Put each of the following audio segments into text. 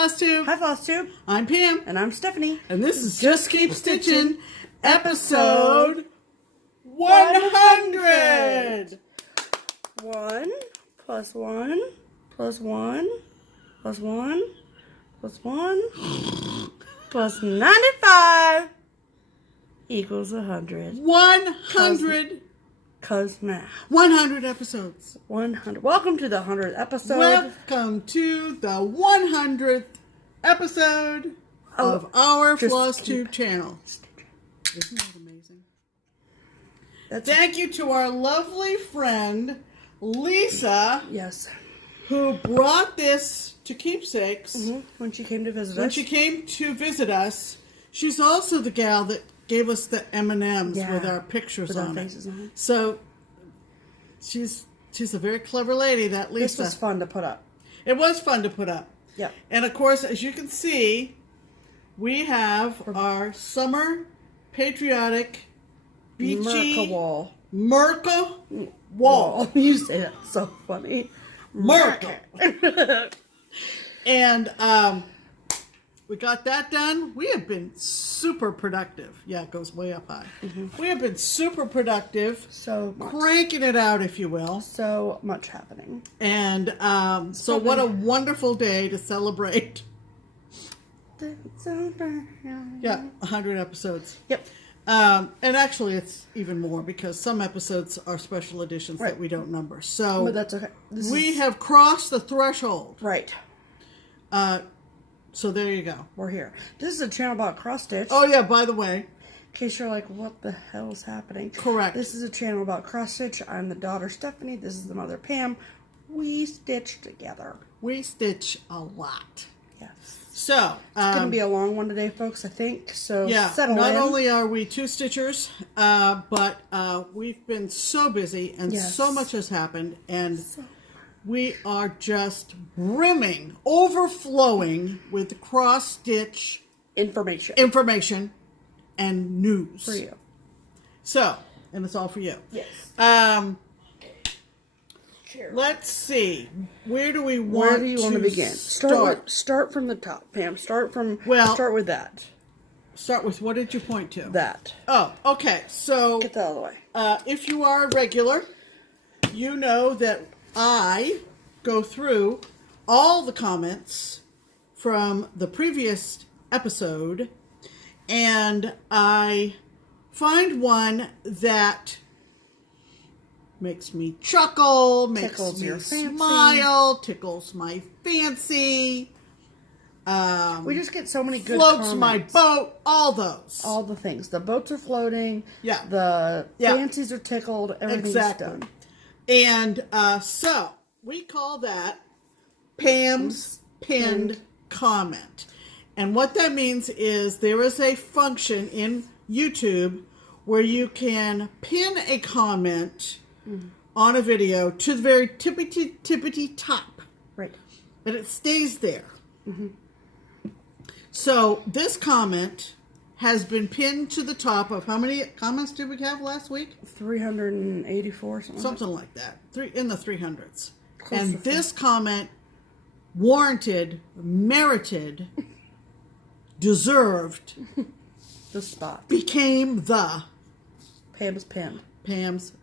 FlossTube. Hi, FlossTube. I'm Pam. And I'm Stephanie. And this is Just Keep Stitching, episode 100. 1 plus 1 plus 1 plus 1 plus 1 plus 95 equals 100. 100. Cause math. 100 episodes. 100. Welcome to the 100th episode. Welcome to the 100th episode of our FlossTube channel. Isn't that amazing? Thank you to our lovely friend, Lisa. Yes. Who brought this to Keepsakes. When she came to visit us. When she came to visit us. She's also the gal that gave us the M&Ms with our pictures on it. So she's a very clever lady, that Lisa. This was fun to put up. It was fun to put up. Yep. And of course, as you can see, we have our summer patriotic beachy Merkle wall. You say that so funny. Merkle. And we got that done. We have been super productive. Yeah, it goes way up high. We have been super productive. So much. Cranking it out, if you will. So much happening. And so what a wonderful day to celebrate. Yeah, 100 episodes. Yep. And actually, it's even more because some episodes are special editions that we don't number. So but that's okay. We have crossed the threshold. Right. So there you go. We're here. This is a channel about cross stitch. Oh yeah, by the way. In case you're like, what the hell is happening? Correct. This is a channel about cross stitch. I'm the daughter Stephanie. This is the mother Pam. We stitch together. We stitch a lot. Yes. So it's going to be a long one today, folks, I think. So yeah, settle not in. only are we two stitchers, but we've been so busy and so much has happened, and we are just brimming, overflowing with cross-stitch information and news. For you. So, and it's all for you. Yes. Let's see. Where do you want to begin? Start from the top, Pam. Start with that. Start with, what did you point to? That. Oh, okay. So, get that out of the way. If you are a regular, you know that I go through all the comments from the previous episode, and I find one that makes me chuckle, makes me smile, tickles my fancy. We just get so many good floats comments. My boat, all those. All the things. The boats are floating. Yeah. The fancies are tickled. Everything's done. And so we call that Pam's pinned comment. And what that means is there is a function in YouTube where you can pin a comment on a video to the very tippity top. Right. And it stays there. So this comment has been pinned to the top of, how many comments did we have last week? 384, something like that. In the 300s. And this comment warranted, merited, deserved the spot. Became the Pam's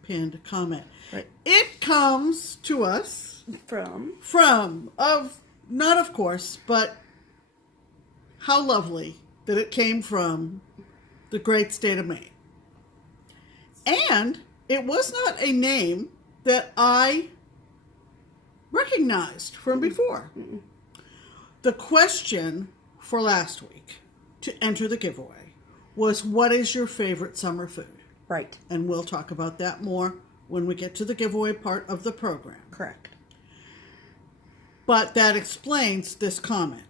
pinned comment. Right. It comes to us not of course, but how lovely that it came from the great state of Maine. And it was not a name that I recognized from before. The question for last week to enter the giveaway was, what is your favorite summer food? Right. And we'll talk about that more when we get to the giveaway part of the program. Correct. But that explains this comment.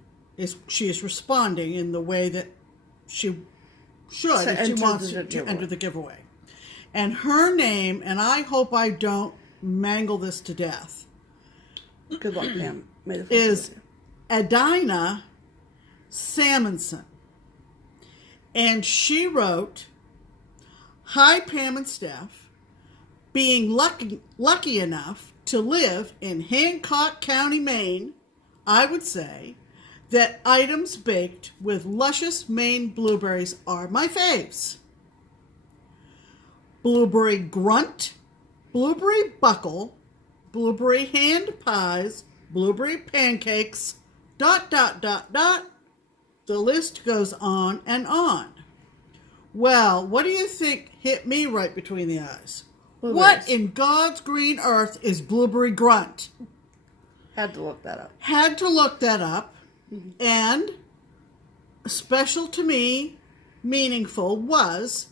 She is responding in the way that she should if she wants to enter the giveaway. And her name, and I hope I don't mangle this to death. Good luck, Pam. Is Adina Salmonson. And she wrote, "Hi, Pam and Steph. Being lucky enough to live in Hancock County, Maine, I would say that items baked with luscious Maine blueberries are my faves. Blueberry grunt, blueberry buckle, blueberry hand pies, blueberry pancakes, ... The list goes on and on. Well, what do you think hit me right between the eyes? What in God's green earth is blueberry grunt? Had to look that up. Had to look that up. And special to me, meaningful, was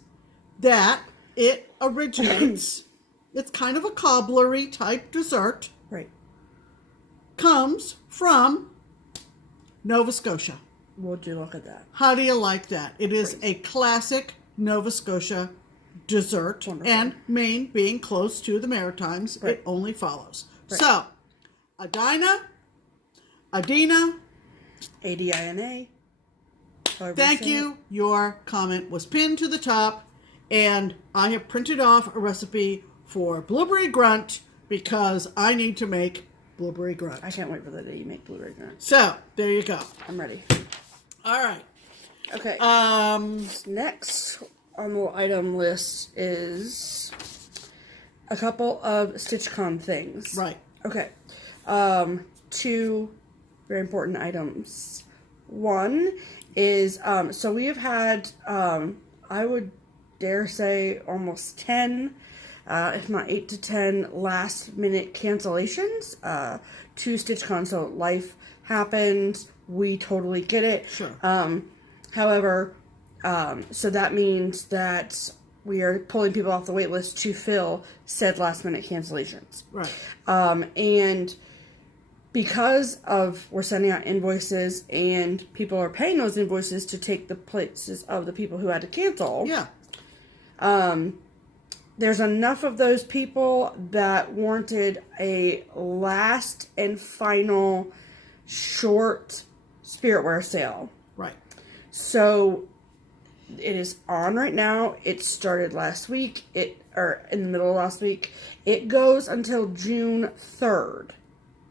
that it originates, it's kind of a cobblery type dessert. Right. Comes from Nova Scotia. Would you look at that? How do you like that? It is a classic Nova Scotia dessert. Wonderful. And Maine being close to the Maritimes, right. It only follows. Right. So, Adina, Adina. Thank you. Your comment was pinned to the top, and I have printed off a recipe for blueberry grunt because I need to make blueberry grunt. I can't wait for the day you make blueberry grunt. So, there you go. I'm ready. All right. Okay. Next on the item list is a couple of StitchCon things. Right. Okay. Two very important items. One is, so we have had, I would dare say almost 10, if not 8 to 10 last minute cancellations, to StitchCon. So life happens. We totally get it. Sure. However, so that means that we are pulling people off the wait list to fill said last minute cancellations. Right. And because of we're sending out invoices and people are paying those invoices to take the places of the people who had to cancel. Yeah. There's enough of those people that warranted a last and final short spiritware sale. Right. So it is on right now. It started last week. Or in the middle of last week. It goes until June 3rd.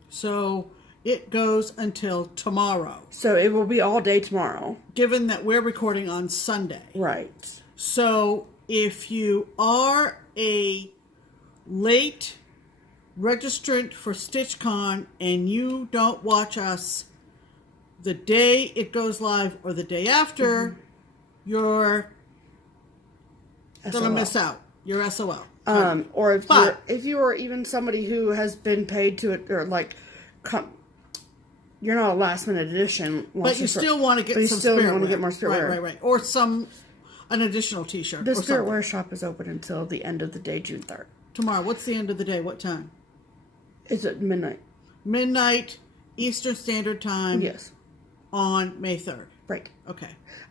So it goes until tomorrow. So it will be all day tomorrow. Given that we're recording on Sunday. Right. So if you are a late registrant for StitchCon and you don't watch us the day it goes live or the day after, you're going to miss out. You're SOL. Or if you are even somebody who has been paid to it, or like, you're not a last minute addition. But you still want to get some still spiritware. want to get more spiritware. Right. Or an additional t-shirt. The or spiritware shop is open until the end of the day, June 3rd. Tomorrow. What's the end of the day? What time? It's at midnight. Midnight, Eastern Standard Time. Yes. On May 3rd. Right. Okay.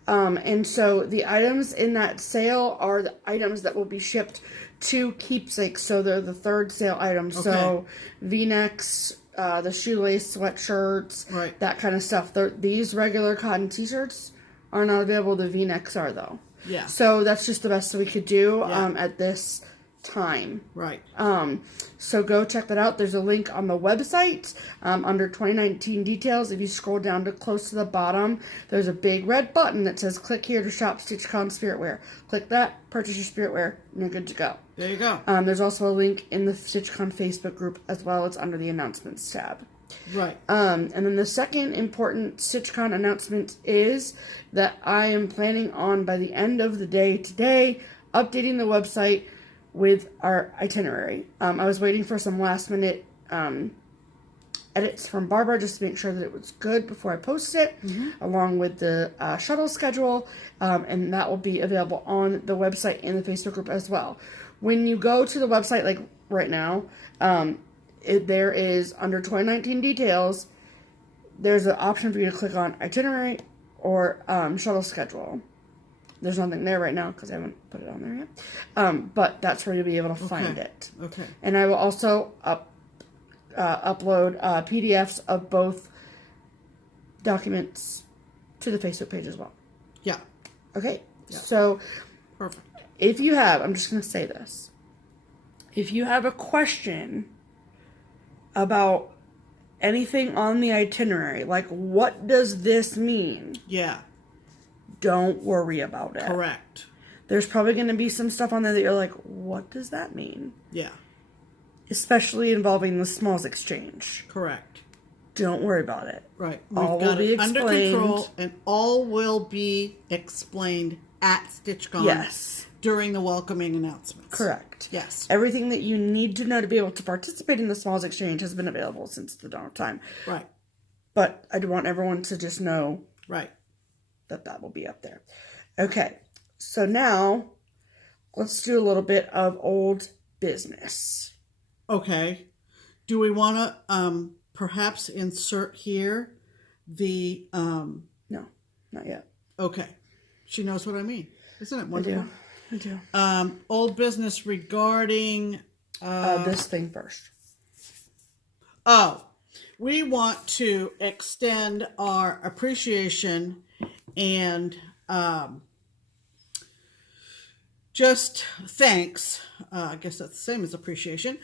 And so the items in that sale are the items that will be shipped to Keepsakes. So they're the third sale items. Okay. So V-necks, the shoelace sweatshirts, right. That kind of stuff. These regular cotton t-shirts are not available. The V-necks are, though. Yeah. So that's just the best that we could do at this time. Right. So go check that out. There's a link on the website under 2019 details. If you scroll down to close to the bottom, there's a big red button that says click here to shop StitchCon Spiritwear. Click that, purchase your Spiritwear, and you're good to go. There you go. There's also a link in the StitchCon Facebook group as well. It's under the announcements tab. Right. And then the second important StitchCon announcement is that I am planning on, by the end of the day today, updating the website with our itinerary. I was waiting for some last minute edits from Barbara just to make sure that it was good before I post it, along with the shuttle schedule, and that will be available on the website and the Facebook group as well. When you go to the website, like right now, there is, under 2019 details, there's an option for you to click on itinerary or shuttle schedule. There's nothing there right now because I haven't put it on there yet. But that's where you'll be able to find it. Okay. And I will also upload PDFs of both documents to the Facebook page as well. Yeah. Okay. Yeah. So, perfect. If you have, I'm just going to say this. If you have a question about anything on the itinerary, like what does this mean? Yeah. Don't worry about it. Correct. There's probably going to be some stuff on there that you're like, what does that mean? Yeah. Especially involving the smalls exchange. Correct. Don't worry about it. Right. All will be explained. Under control, and all will be explained at StitchCon. Yes. During the welcoming announcements. Correct. Yes. Everything that you need to know to be able to participate in the smalls exchange has been available since the dawn of time. Right. But I want everyone to just know right. that will be up there. Okay. So now, let's do a little bit of old business. Okay. Do we want to perhaps insert here the... No, not yet. Okay. She knows what I mean. Isn't it wonderful? I do. Old business regarding... this thing first. Oh, we want to extend our appreciation and just thanks, I guess that's the same as appreciation,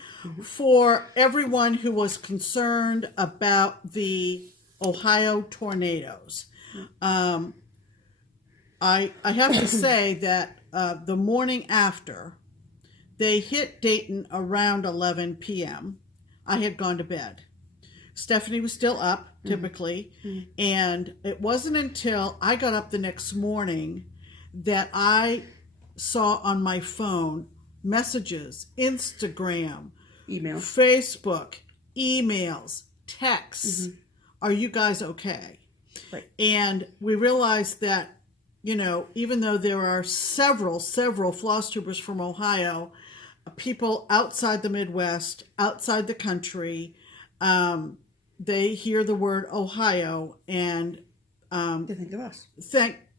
for everyone who was concerned about the Ohio tornadoes. I have to say that the morning after they hit Dayton around 11 p.m., I had gone to bed. Stephanie was still up, typically, and it wasn't until I got up the next morning that I saw on my phone messages, Instagram, email, Facebook, emails, texts. Are you guys okay? Right. And we realized that, you know, even though there are several FlossTubers from Ohio, people outside the Midwest, outside the country, they hear the word Ohio and they think of us.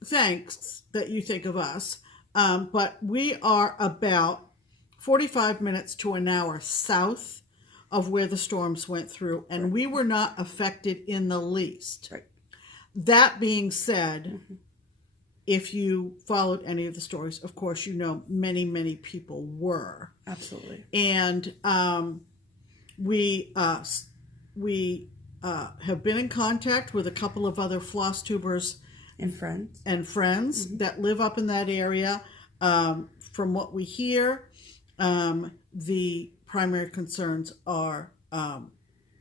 Thanks that you think of us. But we are about 45 minutes to an hour south of where the storms went through, and we were not affected in the least. Right. That being said, if you followed any of the stories, of course, you know many people were. Absolutely. And we have been in contact with a couple of other FlossTubers and friends that live up in that area. From what we hear, the primary concerns are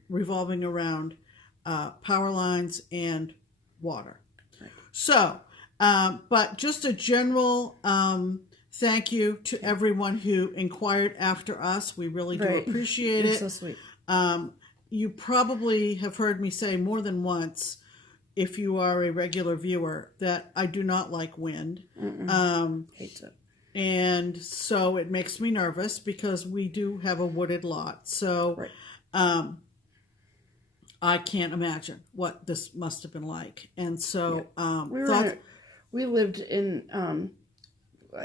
revolving around power lines and water. Right. So, but just a general thank you to everyone who inquired after us. We really do appreciate it. It's so sweet. You probably have heard me say more than once, if you are a regular viewer, that I do not like wind. Hates it. And so it makes me nervous because we do have a wooded lot. So I can't imagine what this must have been like. And so we lived in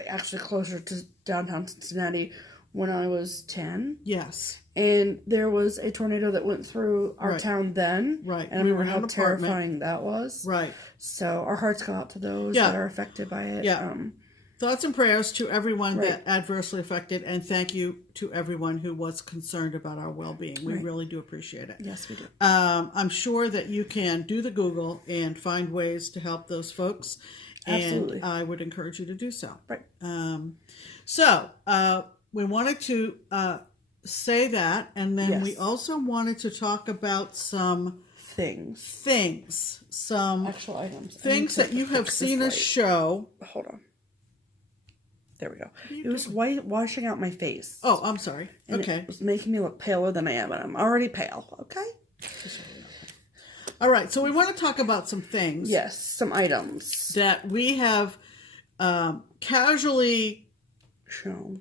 actually closer to downtown Cincinnati when I was 10. Yes. And there was a tornado that went through our town then. Right. And I remember how terrifying that was. Right. So our hearts go out to those that are affected by it. Yeah. Thoughts and prayers to everyone that adversely affected, and thank you to everyone who was concerned about our well-being. We really do appreciate it. Yes, we do. I'm sure that you can do the Google and find ways to help those folks. Absolutely. And I would encourage you to do so. Right. So we wanted to say that, and then we also wanted to talk about some things, some actual items, things that you have seen us show. Hold on. There we go. It was washing out my face. Oh, I'm sorry. And it was making me look paler than I am, and I'm already pale. Okay. All right. So we want to talk about some things. Yes, some items that we have casually shown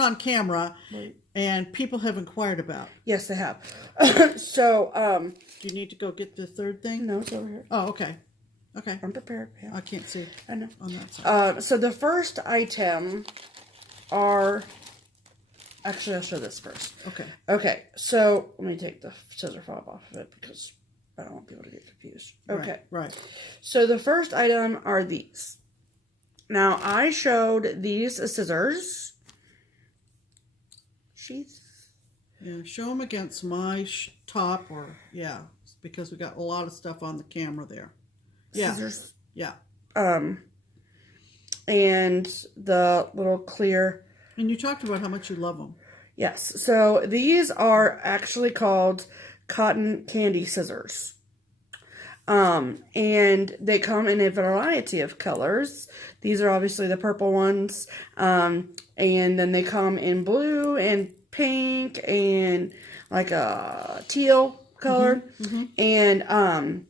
on camera, and people have inquired about. Yes, they have. So, do you need to go get the third thing? No, it's over here. Oh, okay. Okay. I'm prepared. Yeah. I can't see. I know. On that side. So the first item are... Actually, I'll show this first. Okay. Okay, so let me take the scissor fob off of it because I don't want people to get confused. Okay. Right. So the first item are these. Now, I showed these scissors. Sheath. Yeah, show them against my top or, yeah, because we got a lot of stuff on the camera there. Yeah. Scissors. Yeah. And the little clear. And you talked about how much you love them. Yes. So these are actually called cotton candy scissors. And they come in a variety of colors. These are obviously the purple ones. And then they come in blue and pink and like a teal color. And,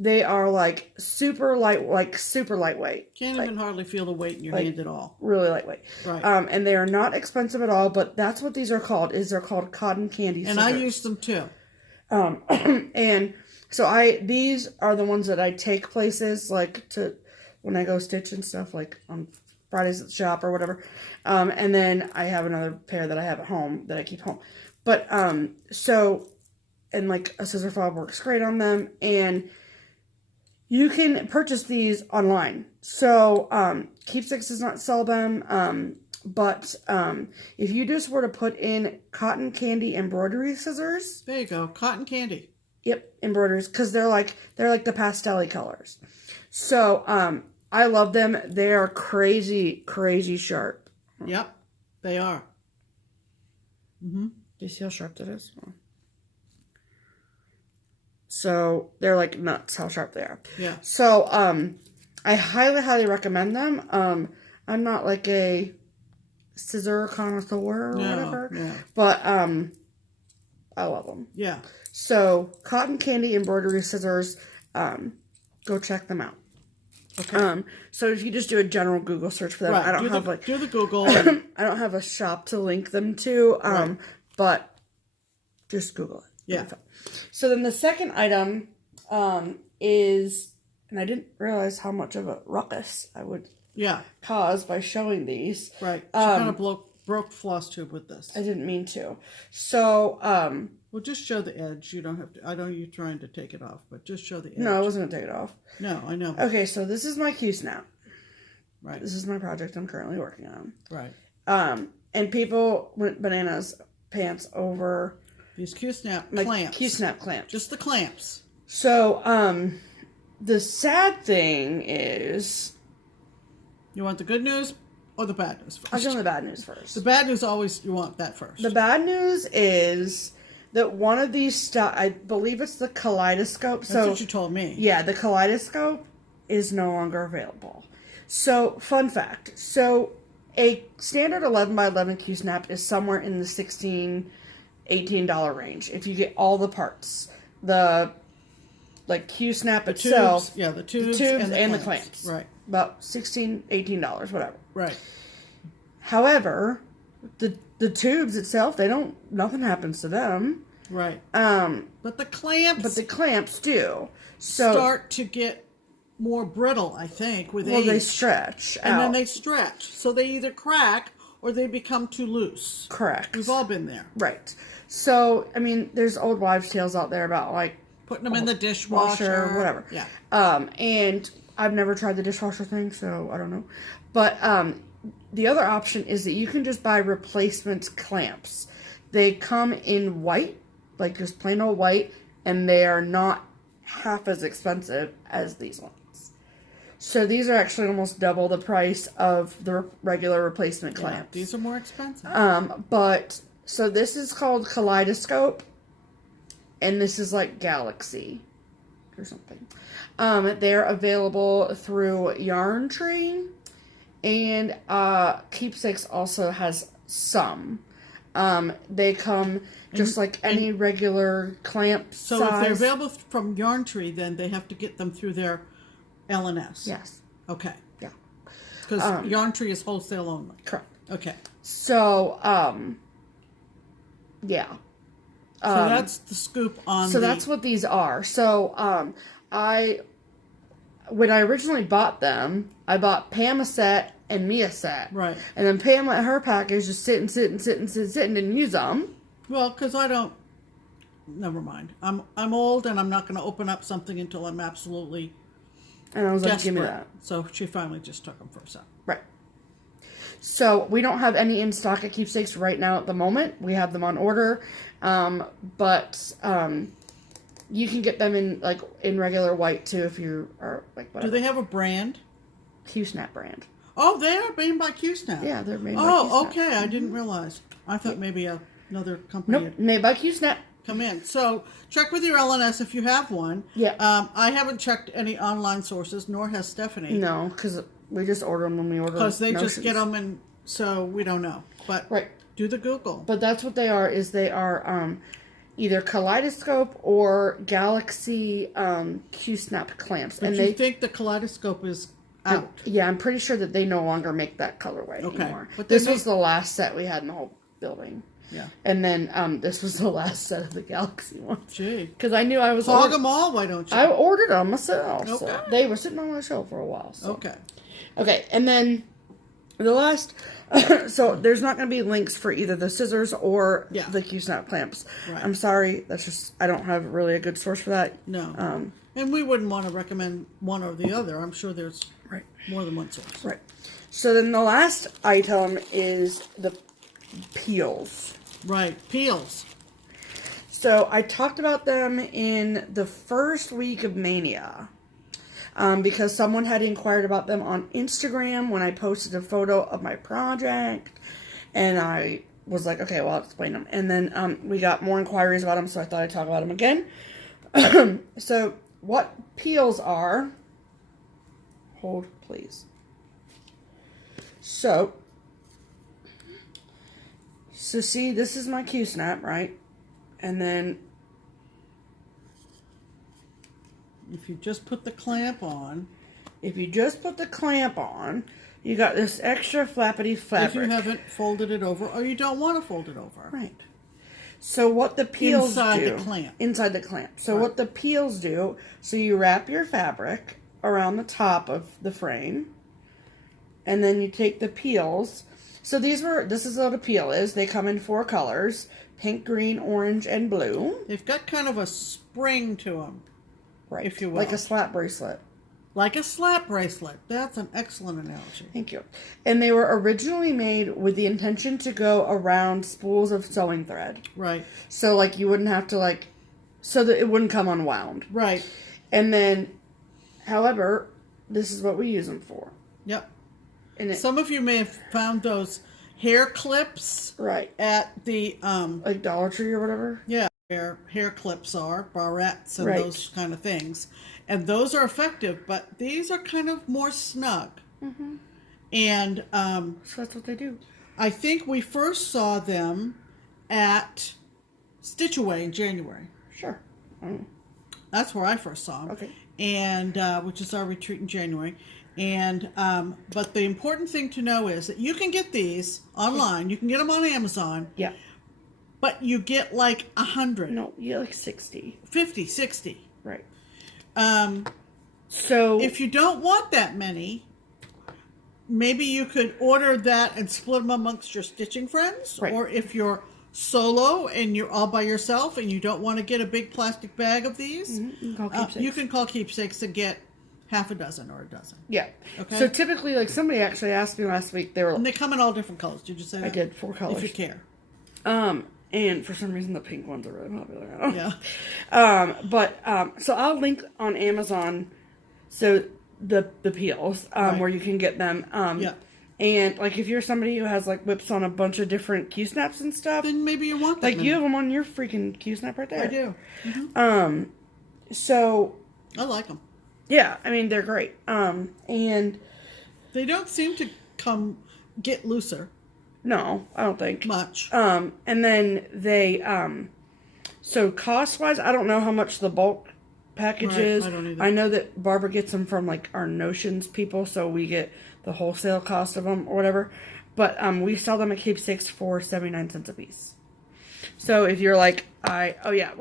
they are like super lightweight. Can't even hardly feel the weight in your hand at all. Really lightweight. Right. And they are not expensive at all, but that's what these are called, they're called cotton candy scissors. And I use them too. And so these are the ones that I take places, like when I go stitch and stuff, like on Fridays at the shop or whatever. And then I have another pair that I have at home that I keep home. But, and like a scissor fob works great on them. And you can purchase these online. So, Keepsakes does not sell them. But if you just were to put in cotton candy embroidery scissors. There you go. Cotton candy. Yep. Embroideries. Because they're like the pastel-y colors. So, I love them. They are crazy, crazy sharp. Yep. They are. Do you see how sharp that is? So they're like nuts how sharp they are. Yeah. So I highly, highly recommend them. I'm not like a scissor connoisseur or whatever. Yeah. But I love them. Yeah. So cotton candy embroidery scissors, go check them out. Okay. So if you just do a general Google search for them, right. I don't have do the Google. I don't have a shop to link them to. But just Google it. Yeah. So then the second item is, and I didn't realize how much of a ruckus I would cause by showing these. Right. She kind of broke FlossTube with this. I didn't mean to. So, well, just show the edge. You don't have to. I know you're trying to take it off, but just show the edge. No, I wasn't going to take it off. No, I know. Okay, so this is my Q-snap. Right. This is my project I'm currently working on. Right. And people went bananas pants over these Q-snap like clamps. Q-snap clamps. Just the clamps. So, the sad thing is... You want the good news or the bad news first? I'll give them the bad news first. The bad news always, you want that first. The bad news is that one of these I believe it's the kaleidoscope. That's what you told me. Yeah, the kaleidoscope is no longer available. So, fun fact. So, a standard 11 by 11 Q-snap is somewhere in the $16, $18 range. If you get all the parts. The, like, Q-snap itself. Tubes, yeah, the tubes and the clamps. Right. About $16, $18, whatever. Right. However, the tubes itself, nothing happens to them. Right. But the clamps do. So start to get more brittle, I think, with age. Well, they stretch out. And then they stretch. So they either crack or they become too loose. Correct. We've all been there. Right. So, I mean, there's old wives' tales out there about, like... Putting them in the dishwasher. Whatever. Yeah. And I've never tried the dishwasher thing, so I don't know. But the other option is that you can just buy replacement clamps. They come in white, like just plain old white, and they are not half as expensive as these ones. So these are actually almost double the price of the regular replacement clamps. Yeah, these are more expensive. But so this is called Kaleidoscope, and this is like Galaxy or something. They're available through Yarn Tree, and Keepsakes also has some. They come just like any regular clamp so size. if they're available from Yarn Tree, then they have to get them through their L&S. Yes. Okay. Yeah. Because Yarn Tree is wholesale only. Correct. Okay. So, yeah. So that's the scoop on So that's what these are. So, when I originally bought them, I bought Pam a set and me a set. Right. And then Pam let her package just sit and didn't use them. Well, because I don't... Never mind. I'm old and I'm not going to open up something until I'm absolutely And I was like, desperate. give me that. So she finally just took them for herself. Right. So we don't have any in stock at Keepsakes right now at the moment. We have them on order, but you can get them in regular white too if you are like whatever. Do they have a brand? QSnap brand. Oh, they are made by QSnap. Yeah, they're made by QSnap. Oh, okay. I didn't realize. I thought maybe another company. Nope, made by QSnap. Come in. So check with your LNS if you have one. Yeah. I haven't checked any online sources, nor has Stephanie. No, because we just order them when we order. Because they Notions. just get them, and so we don't know. But do the Google. But that's what they are. Is they are either kaleidoscope or Galaxy QSnap clamps. But and you think the kaleidoscope is out? Yeah, I'm pretty sure that they no longer make that colorway anymore. But this was the last set we had in the whole building. Yeah. And then this was the last set of the Galaxy ones. Gee. Because I knew I was... Hog them all, why don't you? I ordered them myself. Okay. So they were sitting on my shelf for a while. So. Okay. Okay, and then the last... so there's not going to be links for either the scissors or the QSnap clamps. Right. I'm sorry. That's just... I don't have really a good source for that. No. And we wouldn't want to recommend one or the other. I'm sure there's more than one source. Right. So then the last item is the peels. Right. Peels. So I talked about them in the first week of Mania. Because someone had inquired about them on Instagram when I posted a photo of my project. And I was like, okay, well, I'll explain them. And then we got more inquiries about them, so I thought I'd talk about them again. So what peels are... Hold, please. So see, this is my QSnap, right? And then if you just put the clamp on, you got this extra flappity fabric. if you haven't folded it over, or you don't want to fold it over. Right. So what the peels inside do... the clamp. Inside the clamp. So what the peels do, so you wrap your fabric around the top of the frame, and then you take the peels. So this is what a peel is. They come in 4 colors: pink, green, orange, and blue. They've got kind of a spring to them, right? If you will, like a slap bracelet. Like a slap bracelet. That's an excellent analogy. Thank you. And they were originally made with the intention to go around spools of sewing thread. Right. So like you wouldn't have to so that it wouldn't come unwound. Right. And then, however, this is what we use them for. Yep. And some of you may have found those hair clips. Right. At the like Dollar Tree or whatever. Yeah. Hair clips are barrettes and those kind of things. And those are effective, but these are kind of more snug. Mm-hmm. And so that's what they do. I think we first saw them at Stitch Away in January. Sure. That's where I first saw them. Okay. And which is our retreat in January. And but the important thing to know is that you can get these online. You can get them on Amazon. Yeah. But you get like 100. No, you get like 60. 50, 60. Right. So if you don't want that many, maybe you could order that and split them amongst your stitching friends. Right. Or if you're solo and you're all by yourself and you don't want to get a big plastic bag of these, you can call Keepsakes and get half a dozen or a dozen. Yeah. Okay. So typically, like somebody actually asked me last week, and they come in all different colors. Did you say that? I did, 4 colors. If you care. And for some reason, the pink ones are really popular now. Yeah. So I'll link on Amazon, so the peels, where you can get them. Yeah. And like if you're somebody who has like whips on a bunch of different Q-snaps and stuff, then maybe you want them. Like you have them on your freaking Q-snap right there. I do. Mm-hmm. So I like them. Yeah, I mean they're great. And they don't seem to get looser. No, I don't think much. And then they so cost wise, I don't know how much the bulk package is. I don't either. I know that Barbara gets them from like our Notions people, so we get the wholesale cost of them or whatever. But we sell them at Keepsakes for 79 cents a piece. So if you're like, what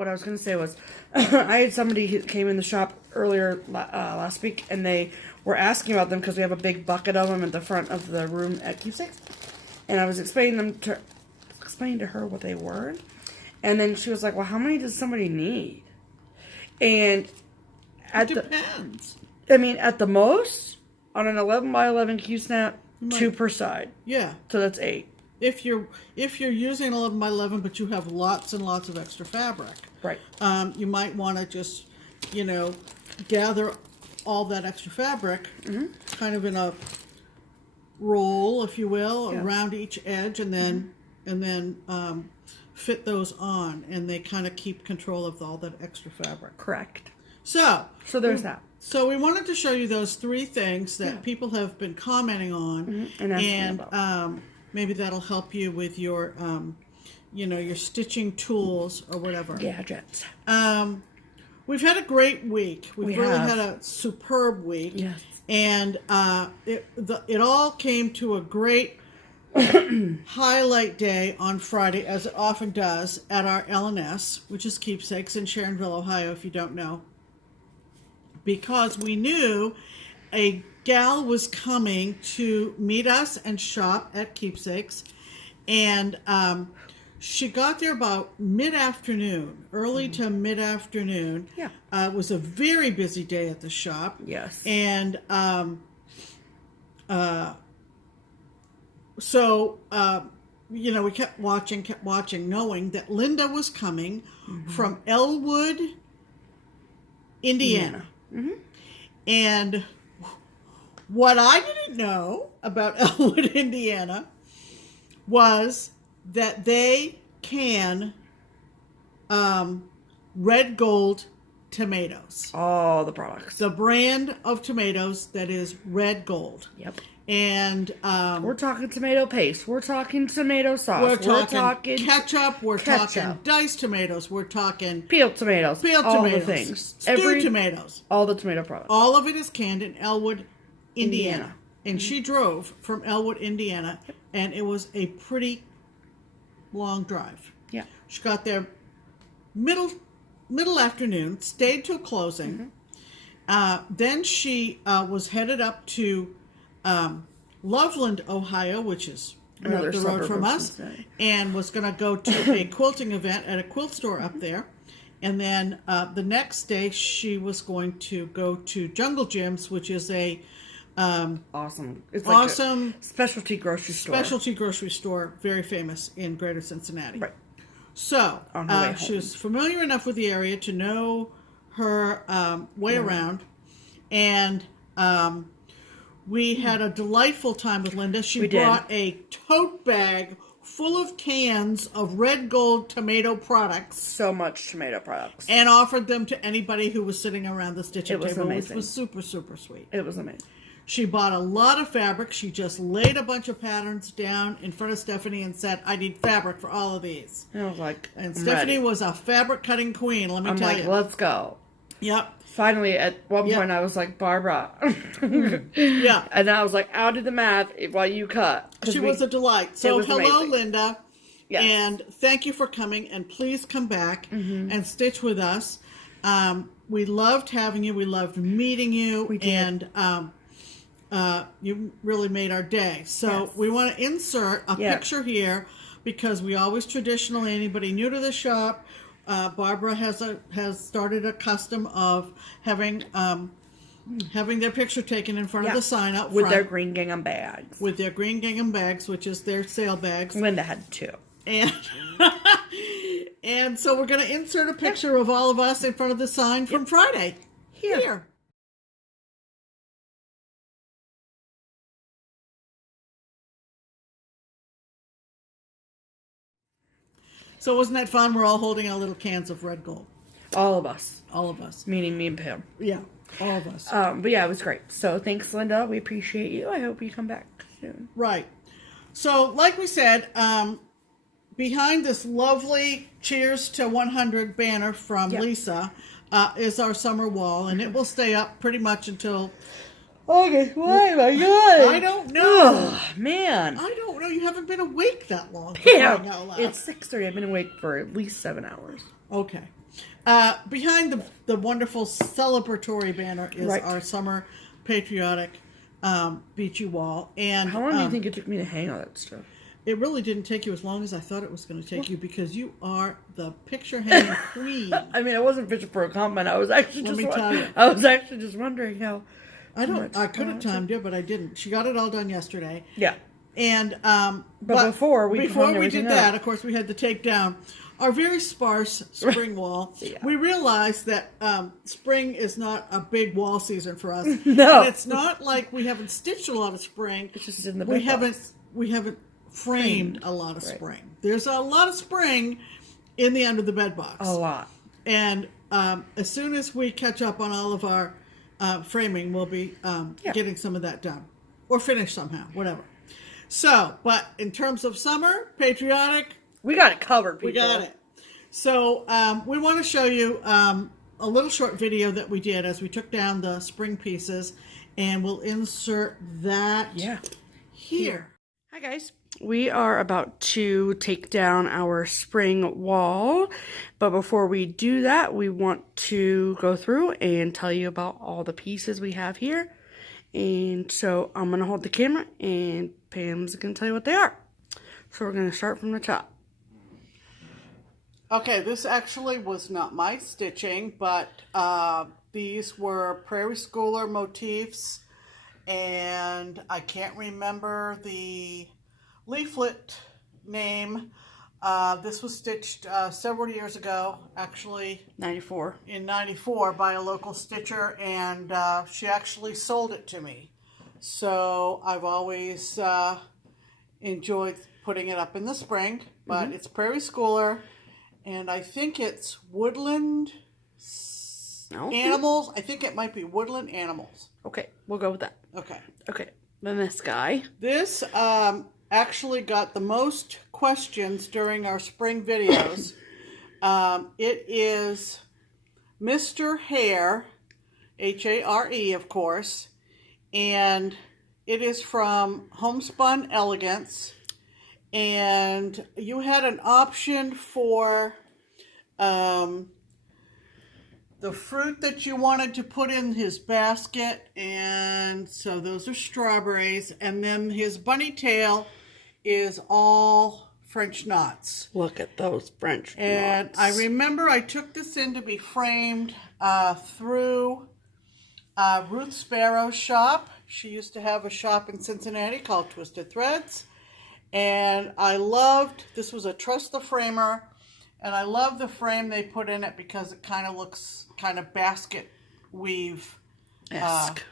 I was gonna say was, I had somebody who came in the shop earlier last week, and they were asking about them because we have a big bucket of them at the front of the room at Keepsakes. And I was explaining to her what they were. And then she was like, well, how many does somebody need? And it depends. At the most, on an 11 by 11 Q-snap, 2 per side. Yeah. So that's 8. If you're using 11 by 11, but you have lots and lots of extra fabric, Right. You might want to just, gather all that extra fabric, kind of in a roll, if you will, around each edge, and then fit those on, and they kind of keep control of all that extra fabric. Correct. So there's that. So we wanted to show you those 3 things that people have been commenting on, and maybe that'll help you with your, your stitching tools or whatever. Gadgets. We've had a great week. We've really had a superb week. Yes. And it all came to a great highlight day on Friday, as it often does, at our LNS, which is Keepsakes in Sharonville, Ohio, if you don't know. Because we knew a gal was coming to meet us and shop at Keepsakes. And she got there about mid-afternoon, early to mid-afternoon. Yeah. It was a very busy day at the shop. Yes. And we kept watching, knowing that Linda was coming from Elwood, Indiana. And what I didn't know about Elwood, Indiana, was that they can red gold tomatoes. All the products. The brand of tomatoes that is red gold. Yep. And we're talking tomato paste. We're talking tomato sauce. We're talking ketchup. We're talking diced tomatoes. We're talking peeled tomatoes. All the things. Stewed tomatoes. All the tomato products. All of it is canned in Elwood, Indiana. And she drove from Elwood, Indiana, and it was a pretty long drive. Yeah. She got there middle afternoon, stayed till closing. Then she was headed up to Loveland, Ohio, which is another up the road from us, Cincinnati. And was going to go to a quilting event at a quilt store up there. And then the next day she was going to go to Jungle Jim's, which is a awesome. It's like awesome specialty grocery store. Specialty grocery store, very famous in Greater Cincinnati. Right. So On her way she home. was familiar enough with the area to know her way around, and we had a delightful time with Linda. She brought a tote bag full of cans of red gold tomato products. So much tomato products. And offered them to anybody who was sitting around the stitching table, amazing. which was super, super sweet. It was amazing. She bought a lot of fabric. She just laid a bunch of patterns down in front of Stephanie and said, I need fabric for all of these. And I was like, and Stephanie was a fabric cutting queen, let me tell you. I'm like, let's go. Yep. Finally, at one point, I was like, Barbara. Yeah. And I was like, I'll do the math while you cut. She was a delight. So hello, amazing. Linda. Yes. And thank you for coming. And please come back and stitch with us. We loved having you. We loved meeting you. We did. And you really made our day. So we want to insert a picture here because we always traditionally, anybody new to the shop, Barbara has started a custom of having their picture taken in front of the sign out front. With their green gingham bags. With their green gingham bags, which is their sale bags. Linda had 2. And and so we're going to insert a picture of all of us in front of the sign from Friday. Here. So wasn't that fun? We're all holding our little cans of red gold. All of us. All of us. Meaning me and Pam. Yeah, all of us. But yeah, it was great. So thanks, Linda. We appreciate you. I hope you come back soon. Right. So like we said, behind this lovely Cheers to 100 banner from Lisa is our summer wall, and it will stay up pretty much until... Okay, why am I good? I don't know. Oh, man. I don't know. You haven't been awake that long. Yeah. It's 6:30. I've been awake for at least 7 hours. Okay. Behind the wonderful celebratory banner is our summer patriotic beachy wall. And how long do you think it took me to hang all that stuff? It really didn't take you as long as I thought it was going to take you because you are the picture hanging queen. I mean, I wasn't fishing for a compliment. I was actually Let me tell you. I was actually just wondering how I could have timed it, but I didn't. She got it all done yesterday. Yeah. And but before we did that, of course, we had to take down our very sparse spring wall. Yeah. We realized that spring is not a big wall season for us. No. And it's not like we haven't stitched a lot of spring. It's just in the we bed box. We haven't framed a lot of spring. There's a lot of spring in the end of the bed box. A lot. And as soon as we catch up on all of our framing, we'll be getting some of that done. Or finished somehow, whatever. So, but in terms of summer, patriotic, we got it covered, people. We got it. So, we want to show you a little short video that we did as we took down the spring pieces, and we'll insert that here. Hi, guys. We are about to take down our spring wall, but before we do that, we want to go through and tell you about all the pieces we have here. And so I'm going to hold the camera and Pam's going to tell you what they are. So we're going to start from the top. Okay, this actually was not my stitching, but these were Prairie Schooler motifs, and I can't remember the leaflet name. This was stitched several years ago, actually 94. In 94 by a local stitcher, and she actually sold it to me. So I've always enjoyed putting it up in the spring, but it's Prairie Schooler, and I think it's woodland animals. I think it might be woodland animals. Okay, we'll go with that. Okay. Then this guy. This actually got the most questions during our spring videos. It is Mr. Hare, H-A-R-E, of course, and it is from Homespun Elegance, and you had an option for the fruit that you wanted to put in his basket, and so those are strawberries, and then his bunny tail is all French knots. Look at those French knots. And I remember I took this in to be framed through Ruth Sparrow's shop. She used to have a shop in Cincinnati called Twisted Threads, and I loved, this was a Trust the Framer, and I love the frame they put in it because it kind of looks kind of basket weave esque.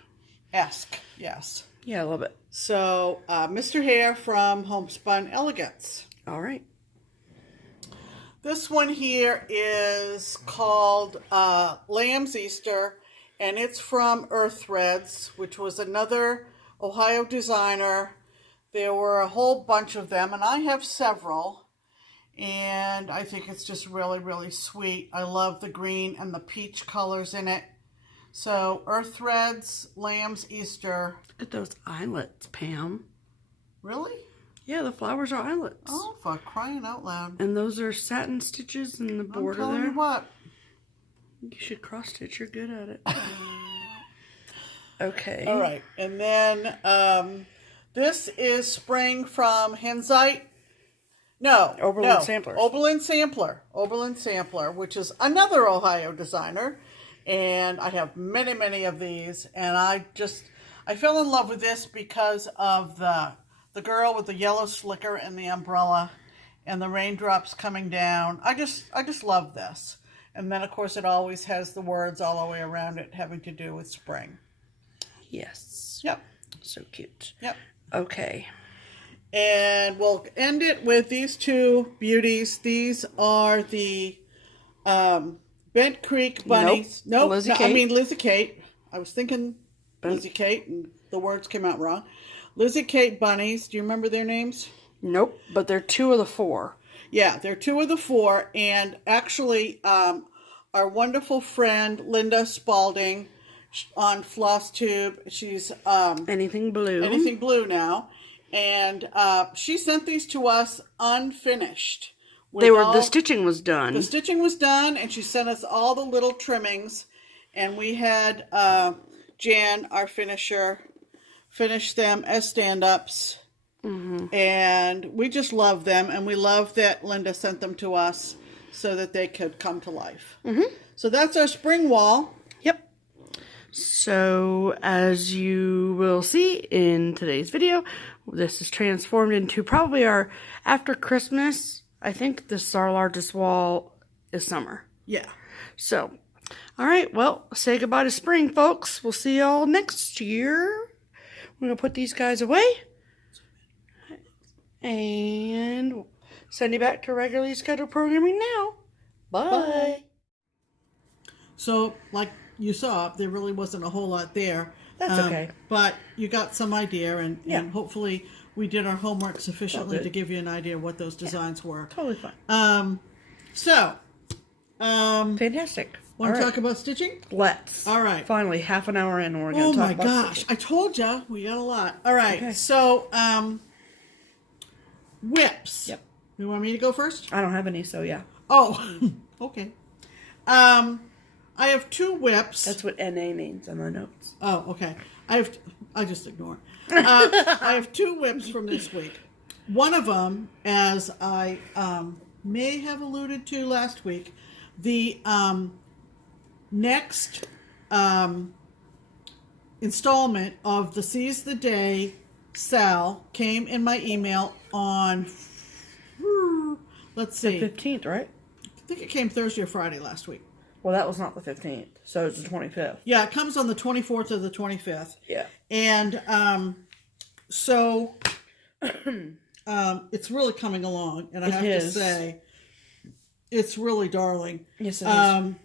Yes. Yeah, I love it. So, Mr. Hare from Homespun Elegance. All right. This one here is called Lamb's Easter, and it's from Earth Threads, which was another Ohio designer. There were a whole bunch of them, and I have several. And I think it's just really, really sweet. I love the green and the peach colors in it. So, Earth Threads, Lamb's Easter. Look at those eyelets, Pam. Really? Yeah, the flowers are eyelets. Oh, for crying out loud. And those are satin stitches in the border there. I'm telling you what. You should cross stitch. You're good at it. Okay. All right. And then this is Spring from Henzite. Oberlin Sampler. Oberlin Sampler, which is another Ohio designer. And I have many, many of these. And I fell in love with this because of the girl with the yellow slicker and the umbrella and the raindrops coming down. I just love this. And then, of course, it always has the words all the way around it having to do with spring. Yes. Yep. So cute. Yep. Okay. And we'll end it with these two beauties. These are the Bent Creek bunnies. Nope. Lizzie Kate. Lizzie Kate. I was thinking Lizzie Kate, and the words came out wrong. Lizzie Kate bunnies. Do you remember their names? Nope. But they're 2 of the 4. Yeah, they're 2 of the 4. And actually, our wonderful friend Linda Spalding on FlossTube, she's Anything Blue now. And she sent these to us unfinished. The stitching was done. The stitching was done, and she sent us all the little trimmings. And we had Jan, our finisher, finish them as stand-ups. Mm-hmm. And we just love them, and we love that Linda sent them to us so that they could come to life. Mm-hmm. So that's our spring wall. Yep. So, as you will see in today's video, this is transformed into probably our after Christmas. I think this is our largest wall is summer. Yeah. So, all right, well, say goodbye to spring, folks. We'll see y'all next year. We're going to put these guys away and send you back to regularly scheduled programming now. Bye. Bye. So, like you saw, there really wasn't a whole lot there. That's okay. But you got some idea, and hopefully we did our homework sufficiently to give you an idea of what those designs were. Totally fine. Fantastic. Want to talk about stitching? Let's. All right. Finally, half an hour in, we're going to talk about gosh. stitching. I told you, we got a lot. All right. Okay. So, whips. Yep. You want me to go first? I don't have any, so yeah. Oh, okay. I have 2 whips. That's what NA means on the notes. Oh, okay. I just ignore. I have 2 whips from this week. One of them, as I may have alluded to last week, the next installment of the Seize the Day Sal came in my email on, let's see. The 15th, right? I think it came Thursday or Friday last week. Well, that was not the 15th, so it's the 25th. Yeah, it comes on the 24th or the 25th. Yeah. And so it's really coming along, and I have to say, it's really darling. Yes, it is.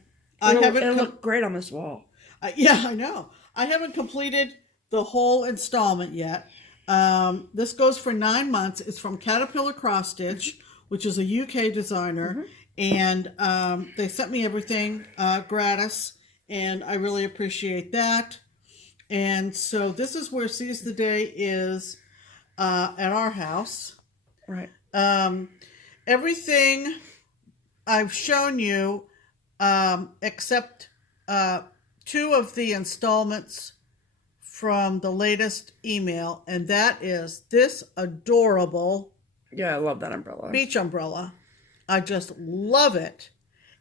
It'll look great on this wall. Yeah, I know. I haven't completed the whole installment yet. This goes for 9 months. It's from Caterpillar Cross Stitch, which is a UK designer. And they sent me everything gratis, and I really appreciate that. And so this is where Seize the Day is at our house. Right. Everything I've shown you, except 2 of the installments from the latest email, and that is this adorable I love that umbrella. beach umbrella. I just love it.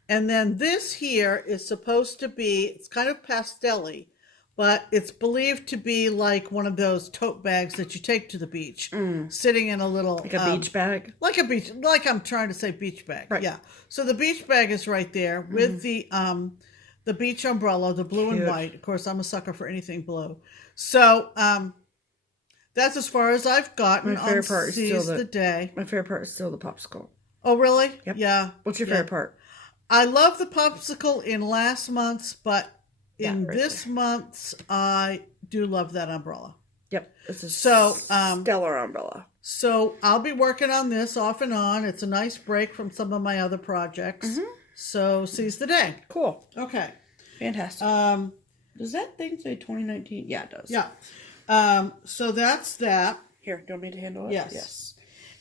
And then this here is supposed to be, it's kind of pastel-y, but it's believed to be like one of those tote bags that you take to the beach, sitting in a little... Like a beach bag? Like I'm trying to say beach bag. Right. Yeah. So the beach bag is right there with the beach umbrella, the blue and white. Of course, I'm a sucker for anything blue. So that's as far as I've gotten on Seize the Day. My favorite part is still the popsicle. Oh, really? Yep. Yeah. What's your favorite part? I love the popsicle in last month's, but in this month's, I do love that umbrella. Yep. It's a stellar umbrella. So I'll be working on this off and on. It's a nice break from some of my other projects. So Seize the Day. Cool. Okay. Fantastic. Does that thing say 2019? Yeah, it does. Yeah. So that's that. Here, do you want me to handle it? Yes.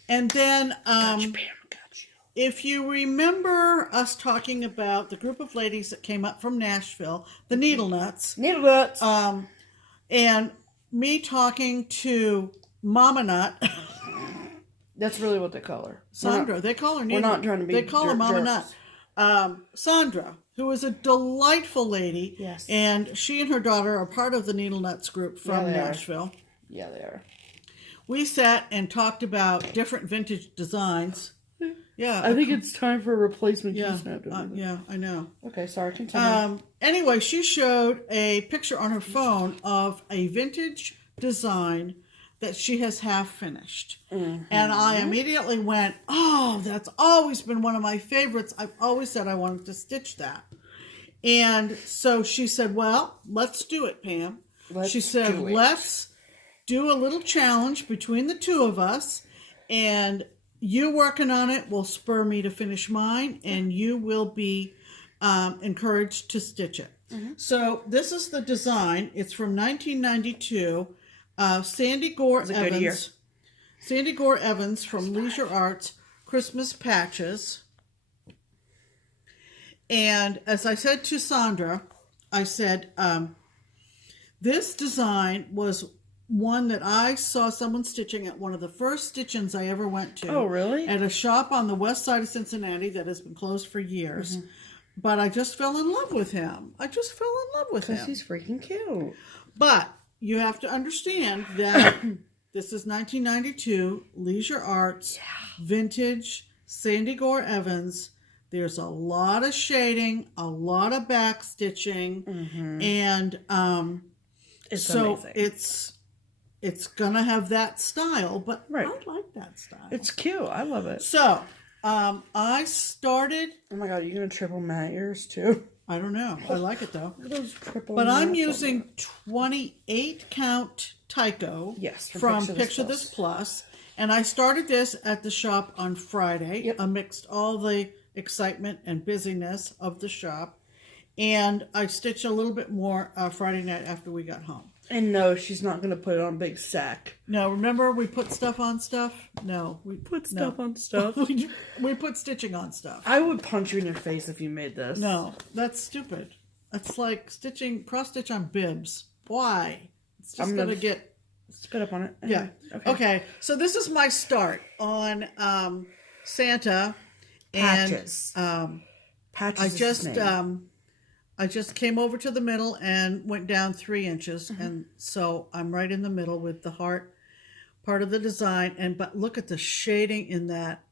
And then Got you, Pam. if you remember us talking about the group of ladies that came up from Nashville, the Needle Nuts. Needle Nuts. And me talking to Mama Nut. That's really what they call her. Sandra. They call her Needle We're not trying to be They call her Mama Nut. Sandra, who is a delightful lady. Yes. And she and her daughter are part of the Needle Nuts group from Nashville. Yeah, they are. We sat and talked about different vintage designs. Yeah. I think it's time for a replacement key snap. Yeah, I know. Okay, sorry, continue. Anyway, she showed a picture on her phone of a vintage design that she has half finished. And I immediately went, oh, that's always been one of my favorites. I've always said I wanted to stitch that. And so she said, well, let's do it, Pam. She said, let's do a little challenge between the 2 of us, and you working on it will spur me to finish mine, and you will be encouraged to stitch it. So this is the design. It's from 1992. Sandy Gore Evans. Sandy Gore Evans from Leisure Arts Christmas Patches. And as I said to Sandra, I said, this design was one that I saw someone stitching at one of the first stitch-ins I ever went to. Oh, really? At a shop on the west side of Cincinnati that has been closed for years. but I just fell in love with him. Because he's freaking cute. But you have to understand that this is 1992, Leisure Arts, vintage, Sandy Gore Evans. There's a lot of shading, a lot of back stitching, and it's so amazing. it's gonna have that style, but Right. I like that style. It's cute. I love it. So I started. Oh my god, are you gonna triple mat yours too? I don't know. I like it though. Look at those triple But I'm mats on using it. 28 count Tyco from Picture This Plus. And I started this at the shop on Friday amidst all the excitement and busyness of the shop. And I stitched a little bit more Friday night after we got home. And no, she's not going to put it on big sack. No, remember we put stuff on stuff? No. We Put stuff on stuff. we put stitching on stuff. I would punch you in your face if you made this. No, that's stupid. That's like stitching, cross stitch on bibs. Why? It's just going to get... Spit up on it. Yeah. Anyway, Okay. So this is my start on Santa. Patches. And Patches I just came over to the middle and went down 3 inches. And so I'm right in the middle with the heart part of the design. But look at the shading in that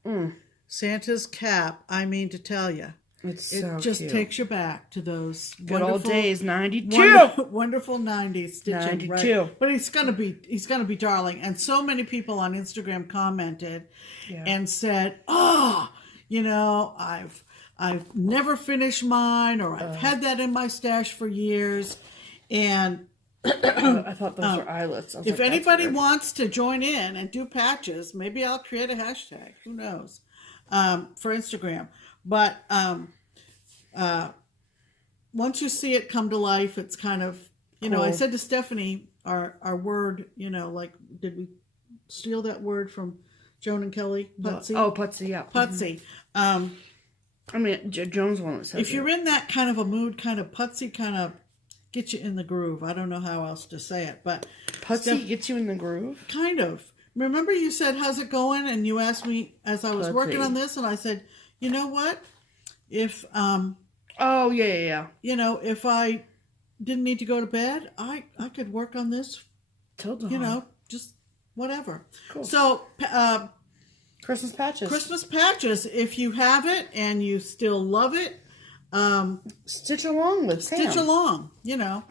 Santa's cap. I mean to tell you. It just cute. takes you back to those good old days, 92. Wonderful 90s stitching. 92. Right? But he's gonna be darling. And so many people on Instagram commented and said, "Oh, you know, I've never finished mine, or I've had that in my stash for years." And I thought those were eyelets. if anybody wants to join in and do patches, maybe I'll create a hashtag. Who knows? For Instagram. But once you see it come to life, it's kind of, you know, I said to Stephanie, our word, you know, like, did we steal that word from Joan and Kelly? Putsy? Oh, putsy, yeah. Putsy. I mean, Joan's one that said if you're in that kind of a mood, kind of putsy, kind of get you in the groove. I don't know how else to say it, but putsy gets you in the groove? Kind of. Remember you said, how's it going? And you asked me as I was working on this, and I said, you know what? If, oh, yeah. You know, if I didn't need to go to bed, I could work on this, till dawn. You know, just whatever. Cool. So, Christmas patches. Christmas patches, if you have it and you still love it, stitch along with Pam. Stitch along, you know.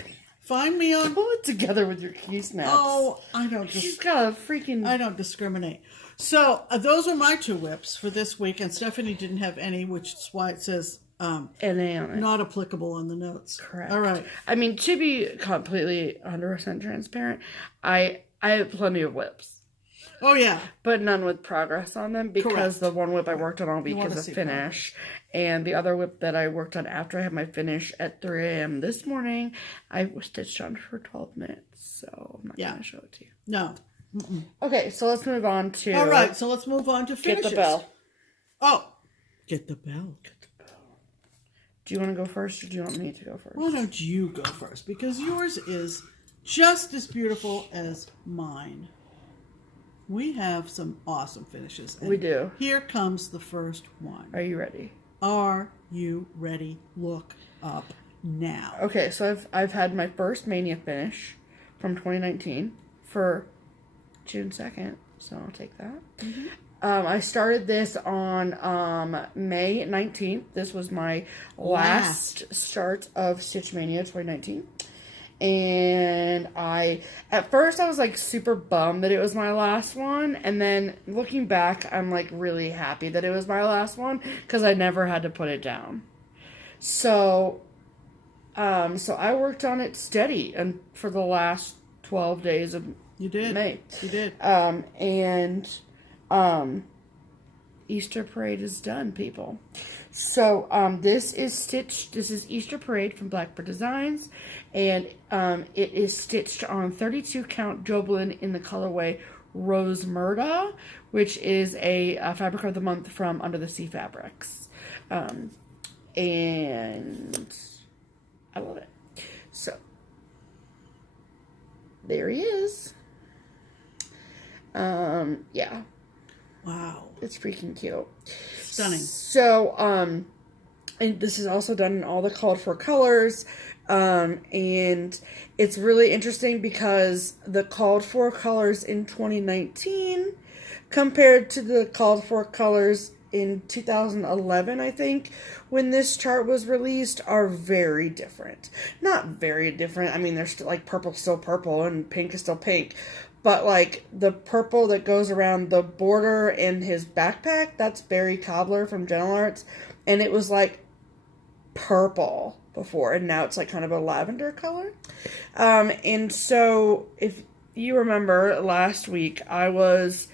Find me on... Pull it together with your key snaps. Oh, I don't... She's got a freaking... I don't discriminate. So, those are my 2 whips for this week, and Stephanie didn't have any, which is why it says NA on it. Not applicable on the notes. Correct. All right. I mean, to be completely 100% transparent, I have plenty of whips. Oh, yeah. But none with progress on them, because the one whip I worked on all week is a finish. And the other whip that I worked on after I had my finish at 3 a.m. this morning, I stitched on for 12 minutes. So I'm not going to show it to you. No. Okay, so let's move on to... All right, so let's move on to finishes. Get the bell. Oh. Get the bell. Get the bell. Do you want to go first, or do you want me to go first? Why don't you go first? Because yours is just as beautiful as mine. We have some awesome finishes. We do. Here comes the first one. Are you ready? Are you ready? Look up now. Okay, so I've had my first Mania finish from 2019 for June 2nd, so I'll take that. I started this on May 19th. This was my last start of Stitch Mania 2019. And at first I was like super bummed that it was my last one, and then looking back I'm like really happy that it was my last one, because I never had to put it down. So I worked on it steady and for the last 12 days of May. You did. Easter Parade is done, people. So this is Easter Parade from Blackbird Designs, and it is stitched on 32 count Joblin in the colorway Rose Murda, which is a fabric of the month from Under the Sea Fabrics. And I love it. So there he is. Yeah. Wow. It's freaking cute. Stunning. So, And this is also done in all the called for colors. And it's really interesting because the called for colors in 2019 compared to the called for colors in 2011, I think, when this chart was released, are very different. Not very different. I mean, they're still like purple's still purple and pink is still pink. But like the purple that goes around the border in his backpack, that's Barry Cobbler from Gentle Arts. And it was like purple before, and now it's like kind of a lavender color. And so if you remember last week, I was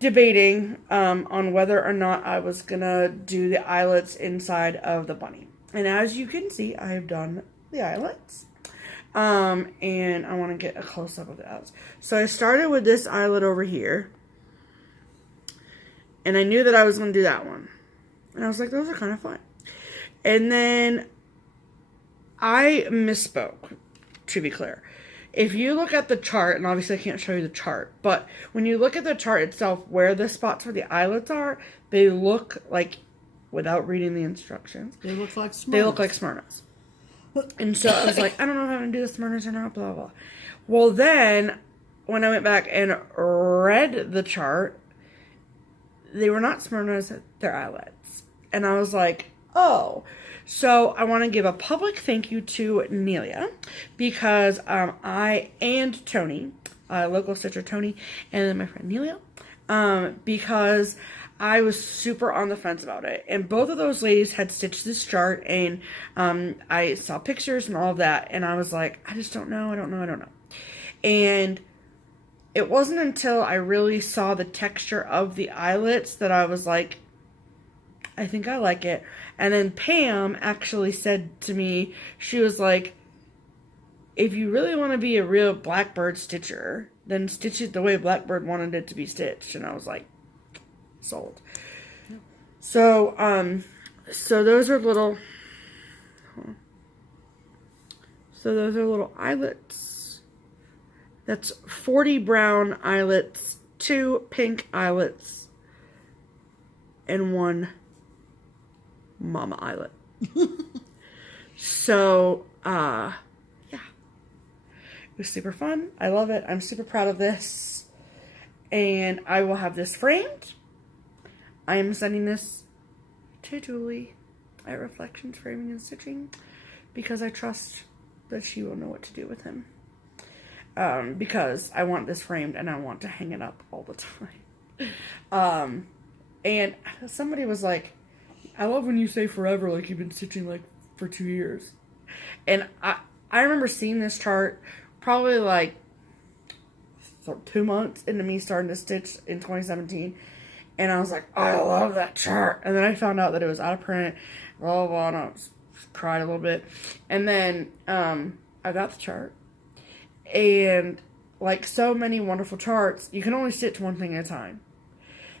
debating on whether or not I was gonna do the eyelets inside of the bunny. And as you can see, I have done the eyelets. And I want to get a close-up of the eyelets. So I started with this eyelet over here. And I knew that I was going to do that one. And I was like, those are kind of fun. And then I misspoke, to be clear. If you look at the chart, and obviously I can't show you the chart, but when you look at the chart itself, where the spots for the eyelets are, they look like, without reading the instructions, they look like Smyrnas. They look like Smyrnas. And so I was like, I don't know if I'm going to do the Smyrnas or not, blah, blah. Well, then, when I went back and read the chart, they were not Smyrnas, they're eyelets. And I was like, oh. So I want to give a public thank you to Nelia, because I and Tony, local stitcher Tony, and then my friend Nelia, because I was super on the fence about it. And both of those ladies had stitched this chart, and I saw pictures and all of that, and I was like, I just don't know, I don't know. And it wasn't until I really saw the texture of the eyelets that I was like, I think I like it. And then Pam actually said to me, she was like, if you really want to be a real Blackbird stitcher, then stitch it the way Blackbird wanted it to be stitched. And I was like, sold. Yep. So, so those are little, eyelets. That's 40 brown eyelets, 2 pink eyelets, and 1 mama eyelet. So, yeah. It was super fun. I love it. I'm super proud of this. And I will have this framed. I am sending this to Julie at Reflections Framing and Stitching, because I trust that she will know what to do with him. Because I want this framed and I want to hang it up all the time. And somebody was like, I love when you say forever, like you've been stitching like for 2 years. And I remember seeing this chart probably like 2 months into me starting to stitch in 2017. And I was like, I love that chart. And then I found out that it was out of print, blah, blah, blah, and I cried a little bit. And then I got the chart. And like so many wonderful charts, you can only stitch one thing at a time.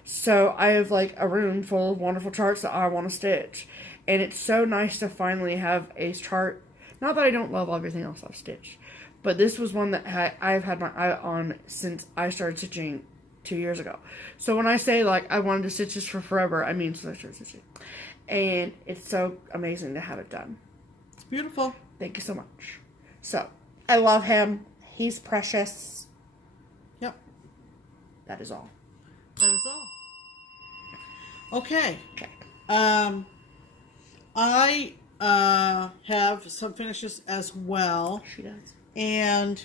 So I have like a room full of wonderful charts that I want to stitch. And it's so nice to finally have a chart. Not that I don't love everything else I've stitched, but this was one that I've had my eye on since I started stitching 2 years ago. So when I say like I wanted to stitch this for forever, I mean since I started stitching. And it's so amazing to have it done. It's beautiful. Thank you so much. So I love him. He's precious. Yep. That is all. That is all. Okay. Okay. I have some finishes as well. She does. And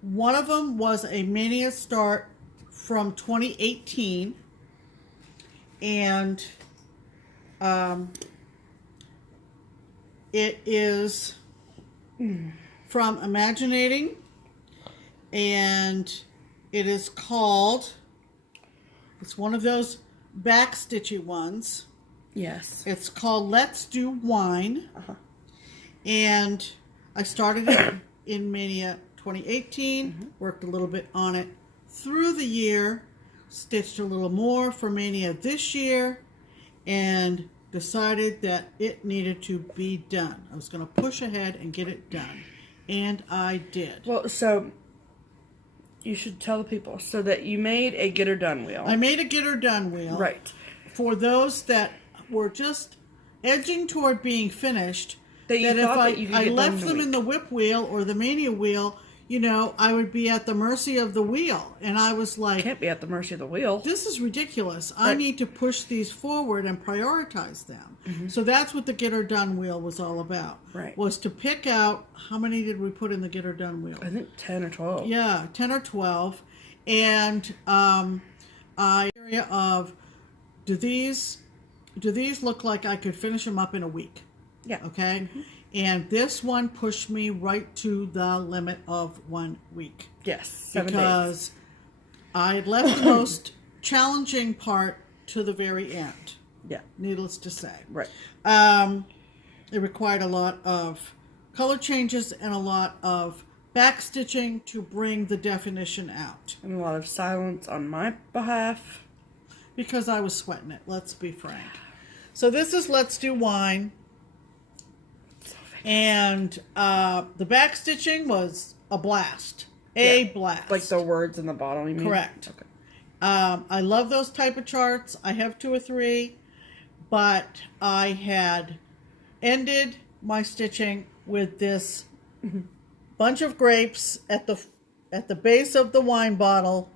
one of them was a Mania start from 2018. And it is from Imaginating. And it is called, it's one of those back stitchy ones. Yes. It's called Let's Do Wine. And I started it in Mania 2018, worked a little bit on it through the year, stitched a little more for Mania this year, and decided that it needed to be done. I was going to push ahead and get it done. And I did. Well, so you should tell the people. So that you made a get her done wheel. I made a get her done wheel. Right. For those that were just edging toward being finished. That you if thought that you could I get left done them in the whip wheel or the mania wheel, you know, I would be at the mercy of the wheel. And I was like, Can't be at the mercy of the wheel. this is ridiculous. Right. I need to push these forward and prioritize them. So that's what the Get Her Done wheel was all about. Right. Was to pick out, how many did we put in the Get Her Done wheel? I think 10 or 12. Yeah, 10 or 12. And area of, do these look like I could finish them up in a week? Yeah. Okay. And this one pushed me right to the limit of 1 week. Yes. 7 days. Because I had left the most challenging part to the very end. Yeah. Needless to say. Right. It required a lot of color changes and a lot of back stitching to bring the definition out. And a lot of silence on my behalf. Because I was sweating it, let's be frank. So this is Let's Do Wine. And the back stitching was a blast. A blast. Like the words in the bottom, you mean? Correct. Okay. I love those type of charts. I have 2 or 3. But I had ended my stitching with this bunch of grapes at the base of the wine bottle.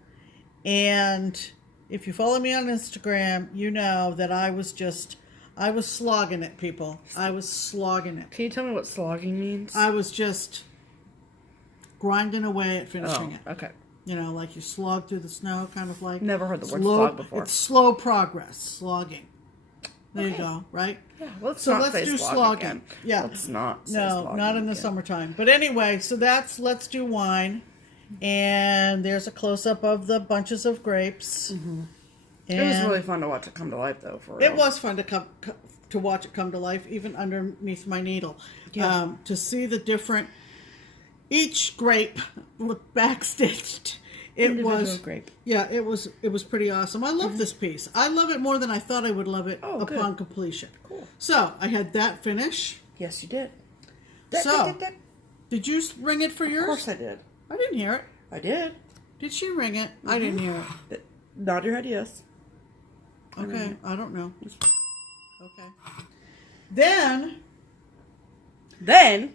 And if you follow me on Instagram, you know that I was slogging it, people. I was slogging it. Can you tell me what slogging means? I was just grinding away at finishing it. Okay. You know, like you slog through the snow, kind of like. Never heard the word slog before. It's slow progress, slogging. There you go, right? Yeah, let's do slogging. Again. Yeah. Let's not say No, slogging not in the again. summertime. But anyway, so that's Let's Do Wine. And there's a close-up of the bunches of grapes. Mm-hmm. And It was really fun to watch it come to life, though, for real. it was fun to watch it come to life, even underneath my needle. Yeah. To see the different, each grape backstitched. Individual grape. Yeah, it was pretty awesome. I love this piece. I love it more than I thought I would love it upon completion. Cool. So I had that finish. Yes, you did. So, did you ring it for yours? Of course I did. I didn't hear it. I did. Did she ring it? I didn't hear it. Nod your head yes. Okay, I don't know. Okay. Then, then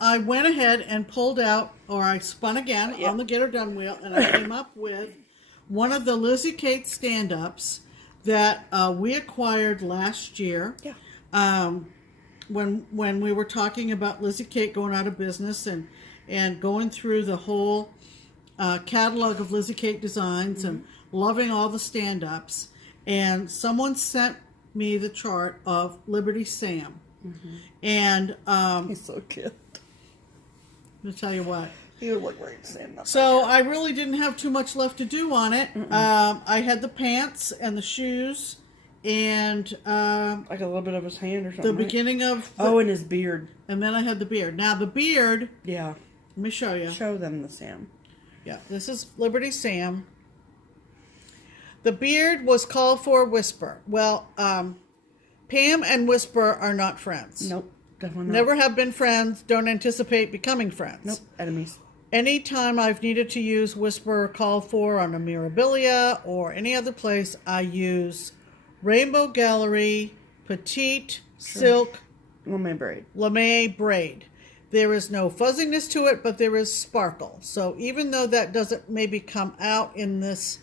I went ahead and pulled out, or I spun again on the Get Her Done wheel, and I came up with one of the Lizzie Kate stand-ups that we acquired last year. Yeah. When we were talking about Lizzie Kate going out of business and going through the whole catalog of Lizzie Kate designs and loving all the stand-ups, and someone sent me the chart of Liberty Sam. And He's so cute. I'll tell you what. He would look great stand up. So I really didn't have too much left to do on it. I had the pants and the shoes and like a little bit of his hand or something. the beginning of and his beard. And then I had the beard. Now the beard. Yeah. Let me show you. Show them the Sam. Yeah, this is Liberty Sam. The beard was called for Whisper. Well, Pam and Whisper are not friends. Nope. Definitely not. Never have been friends. Don't anticipate becoming friends. Nope. Enemies. Anytime I've needed to use Whisper or call for on a Mirabilia or any other place, I use Rainbow Gallery Petite Silk Lame braid. There is no fuzziness to it, but there is sparkle. So even though that doesn't maybe come out in this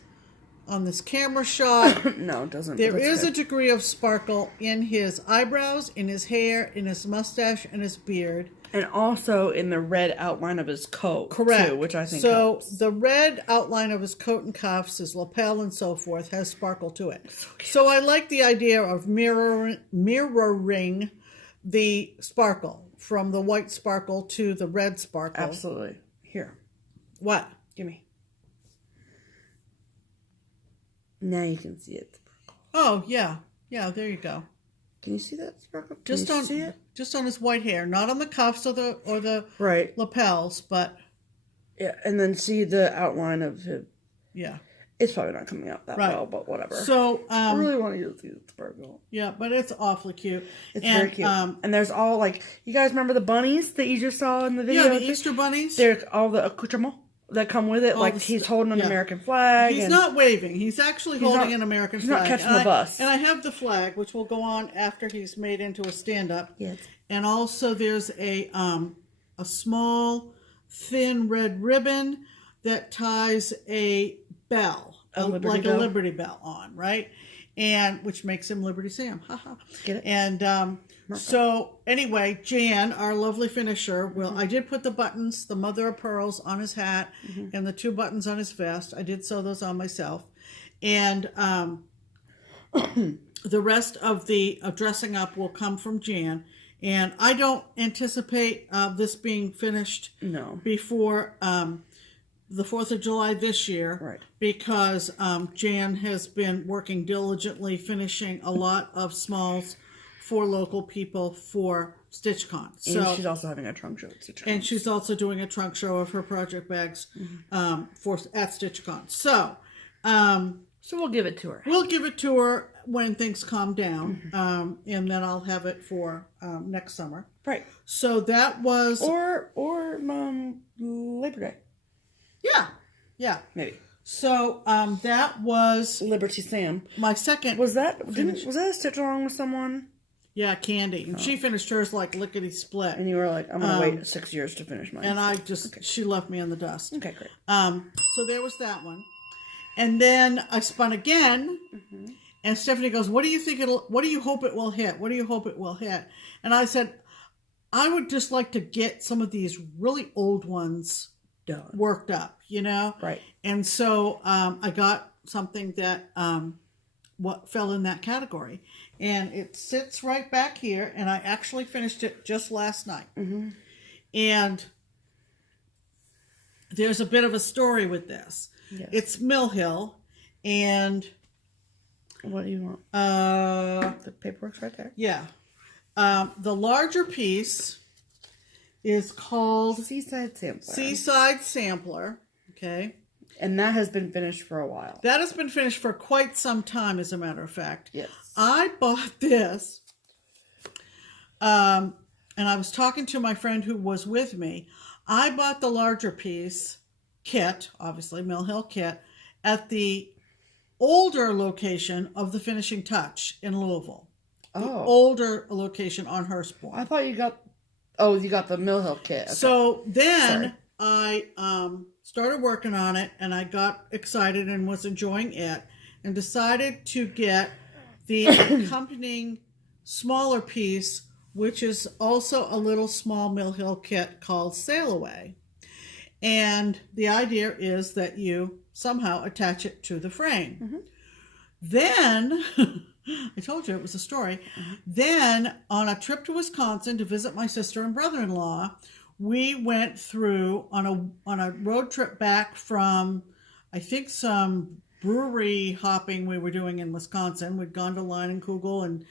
on this camera shot, no, it doesn't. There is a degree of sparkle in his eyebrows, in his hair, in his mustache, and his beard. And also in the red outline of his coat. Correct. Too, which I think so. helps. The red outline of his coat and cuffs, his lapel, and so forth has sparkle to it. So I like the idea of mirroring the sparkle from the white sparkle to the red sparkle. Absolutely. Here. What? Give me. Now you can see it. Oh, yeah. Yeah, there you go. Can you see that sparkle? Just on his white hair, not on the cuffs or the right lapels, but yeah, and then see the outline of him. Yeah. It's probably not coming out that well, but whatever. So I really want you to see the sparkle. Yeah, but it's awfully cute. It's very cute. And there's all like, you guys remember the bunnies that you just saw in the video? Yeah, the Easter bunnies. They're all the accoutrement. that come with it. Like he's holding an American flag. He's not waving. He's actually holding an American flag. He's not catching the bus. And I have the flag, which will go on after he's made into a stand-up. Yes. And also there's a small, thin red ribbon that ties a bell, like a Liberty Bell on, right? And which makes him Liberty Sam. Haha. Get it? And so anyway, Jan, our lovely finisher, I did put the buttons, the mother of pearls on his hat and the 2 buttons on his vest. I did sew those on myself. And the rest of the dressing up will come from Jan. And I don't anticipate this being finished before the 4th of July this year, right? Because Jan has been working diligently finishing a lot of smalls for local people for StitchCon. And she's also having a trunk show at StitchCon. And she's also doing a trunk show of her project bags at StitchCon. So we'll give it to her. We'll give it to her when things calm down, and then I'll have it for next summer. Right. So that was or Labor Day. Yeah. Maybe. So that was Liberty Sam. My second. Was that a stitch along with someone? Yeah, Candy. And she finished hers like lickety split. And you were like, I'm gonna wait 6 years to finish mine. And she left me in the dust. Okay, great. So there was that one. And then I spun again. And Stephanie goes, what do you hope it will hit? What do you hope it will hit? And I said, I would just like to get some of these really old ones done, worked up, Right. And so I got something that what fell in that category. And it sits right back here. And I actually finished it just last night. And there's a bit of a story with this. Yes. It's Mill Hill. And what do you want? The paperwork's right there. Yeah. The larger piece is called Seaside Sampler. Seaside Sampler. Okay. And that has been finished for a while. That has been finished for quite some time, as a matter of fact. Yes. I bought this. And I was talking to my friend who was with me. I bought the larger piece kit, obviously, Mill Hill kit, at the older location of the Finishing Touch in Louisville. The older location on Hurstbourne. I thought you got the Mill Hill kit. Okay. So then I started working on it, and I got excited and was enjoying it, and decided to get the accompanying smaller piece, which is also a little small Mill Hill kit called Sail Away. And the idea is that you somehow attach it to the frame. Then, I told you it was a story. Then, on a trip to Wisconsin to visit my sister and brother-in-law, we went through on a road trip back from, I think, some brewery hopping we were doing in Wisconsin. We'd gone to Leinenkugel and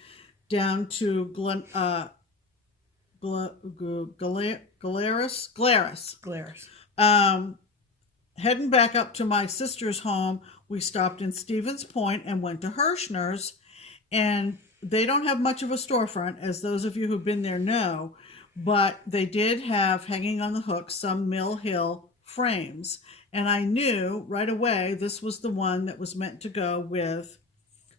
down to Glarus. Heading back up to my sister's home, we stopped in Stevens Point and went to Hirschner's, and they don't have much of a storefront, as those of you who've been there know, but they did have, hanging on the hook, some Mill Hill frames, and I knew right away this was the one that was meant to go with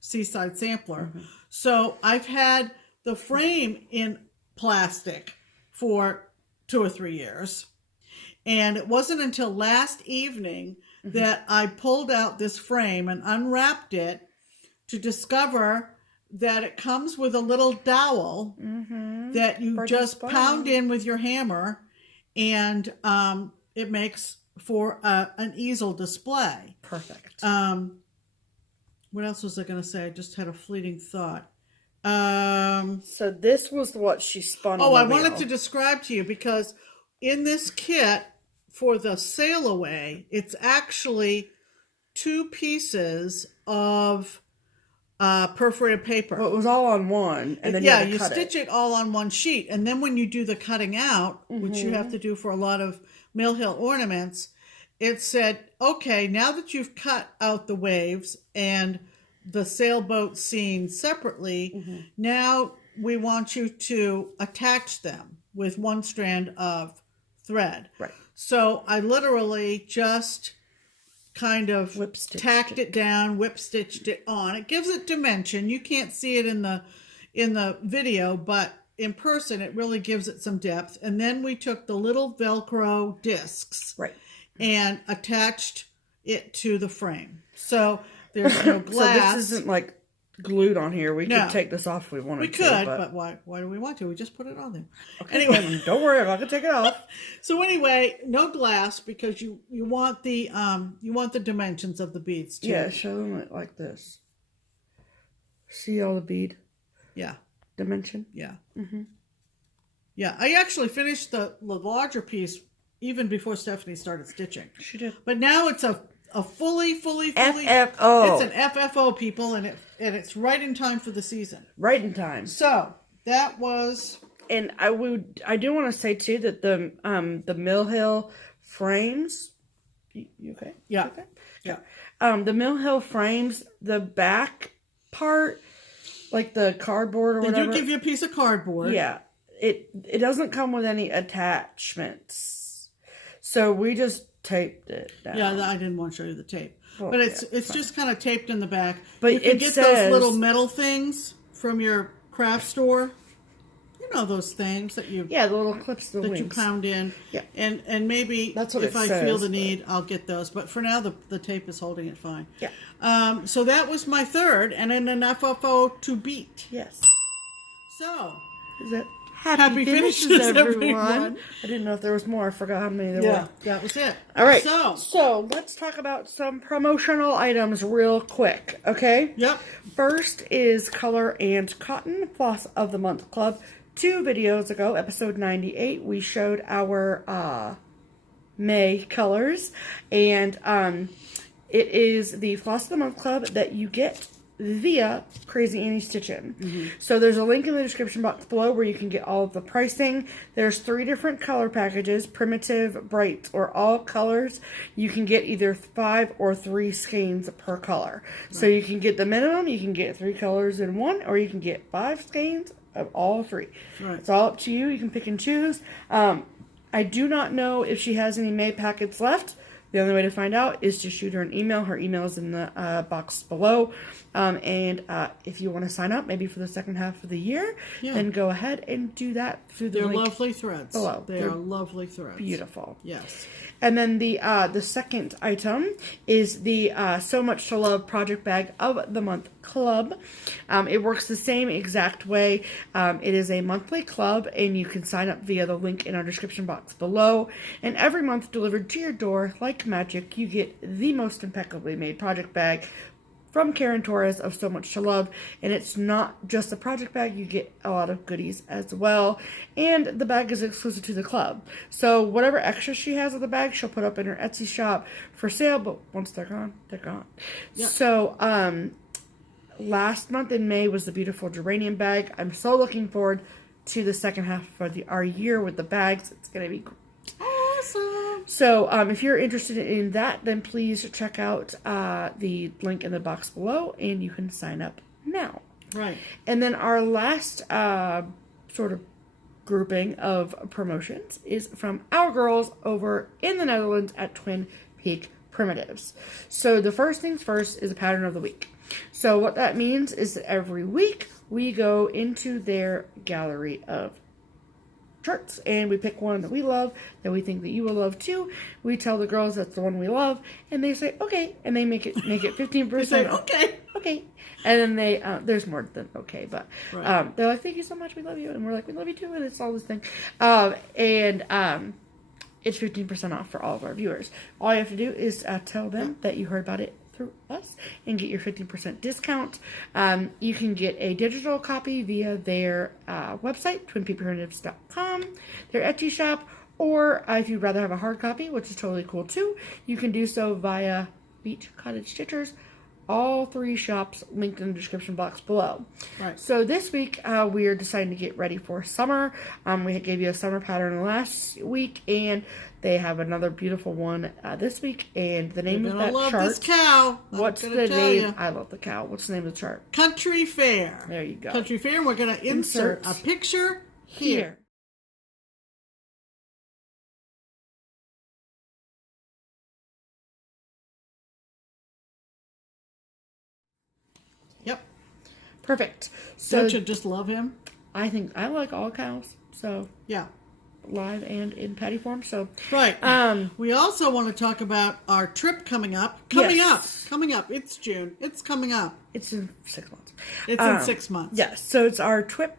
Seaside Sampler. So I've had the frame in plastic for 2 or 3 years. And it wasn't until last evening that I pulled out this frame and unwrapped it to discover that it comes with a little dowel that you just pound in with your hammer, and it makes for an easel display. Perfect. What else was I going to say? I just had a fleeting thought. So this was what she spun on the I wheel. wanted to describe to you, because in this kit for the Sail Away, it's actually 2 pieces of perforated paper. Well, it was all on one, and then you stitch it all on one sheet, and then when you do the cutting out, which you have to do for a lot of Mill Hill ornaments, it said, okay, now that you've cut out the waves and the sailboat scene separately, now we want you to attach them with one strand of thread. Right. So I literally just kind of tacked it down, whip stitched it on. It gives it dimension. You can't see it in the video, but in person it really gives it some depth. And then we took the little Velcro discs and attached it to the frame. So there's no glass. So this isn't like glued on here. We could take this off if we wanted to. We could, but why do we want to? We just put it on there. Okay, anyway, don't worry, I'm not gonna take it off. So anyway, no glass because you want the dimensions of the beads too. Yeah, show them like this. See all the bead? Yeah. Dimension? Yeah. Yeah, I actually finished the larger piece even before Stephanie started stitching. She did. But now it's a fully FFO. It's an FFO, people, and it's right in time for the season. Right in time. So that was. And I do want to say too that the Mill Hill frames. You okay? Yeah. Okay? Yeah. The Mill Hill frames, the back part, like the cardboard or whatever. They do give you a piece of cardboard. Yeah. It doesn't come with any attachments. So we just taped it down. Yeah, I didn't want to show you the tape. Well, but it's just kind of taped in the back. But you can get those little metal things from your craft store. You know those things that you... Yeah, the little clips, the that wings. you pound in. Yeah. And maybe that's what if I says, feel the need, I'll get those. But for now, the tape is holding it fine. Yeah. So that was my third, and then an FFO to beat. Yes. So... Is that... Happy finishes, everyone. I didn't know if there was more. I forgot how many there were. Yeah, that was it. All right. So let's talk about some promotional items real quick, okay? Yep. First is Color and Cotton Floss of the Month Club. 2 videos ago, episode 98, we showed our May colors. And it is the Floss of the Month Club that you get via Crazy Annie Stitchin. So there's a link in the description box below where you can get all of the pricing. There's 3 different color packages, primitive, bright, or all colors. You can get either 5 or 3 skeins per color. So you can get the minimum, you can get 3 colors in one, or you can get 5 skeins of all 3. It's all up to you. You can pick and choose. I do not know if she has any May packets left. The only way to find out is to shoot her an email. Her email is in the box below. And if you want to sign up, maybe for the second half of the year, then go ahead and do that through the link. They're lovely threads. Below. They're lovely threads. Beautiful. Yes. And then the second item is the SewMuch2Luv Project Bag of the Month Club. It works the same exact way. It is a monthly club, and you can sign up via the link in our description box below. And every month, delivered to your door like magic, you get the most impeccably made project bag from Karen Torres of SewMuch2Luv, and it's not just a project bag, you get a lot of goodies as well, and the bag is exclusive to the club. So whatever extras she has of the bag, she'll put up in her Etsy shop for sale, but once they're gone, they're gone. Yep. So last month in May was the beautiful geranium bag. I'm so looking forward to the second half of our year with the bags. It's going to be awesome. So, if you're interested in that, then please check out the link in the box below, and you can sign up now. Right. And then our last sort of grouping of promotions is from our girls over in the Netherlands at Twin Peak Primitives. So, the first things first is a pattern of the week. So, what that means is that every week we go into their gallery of charts and we pick one that we love, that we think that you will love too. We tell the girls that's the one we love, and they say okay, and they make it 15%. They say okay, and then they there's more than okay, but they're like, thank you so much, we love you, and we're like, we love you too, and it's all this thing, it's 15% off for all of our viewers. All you have to do is tell them that you heard about it through us and get your 15% discount. You can get a digital copy via their website, twinpeakprimitives.com, their Etsy shop, or if you'd rather have a hard copy, which is totally cool too, you can do so via Beach Cottage Stitchers. All 3 shops linked in the description box below. Right. So this week we are deciding to get ready for summer. We gave you a summer pattern last week, and they have another beautiful one this week. And the name of that chart. I love this cow. What's the name? I love the cow. What's the name of the chart? Country Fair. There you go. Country Fair. We're going to insert a picture here. Perfect. So Don't you just love him? I think I like all cows. So Yeah. live and in patty form. So right. We also want to talk about our trip coming up. Coming up. It's June. It's coming up. It's in 6 months. It's in 6 months. Yes. So it's our trip.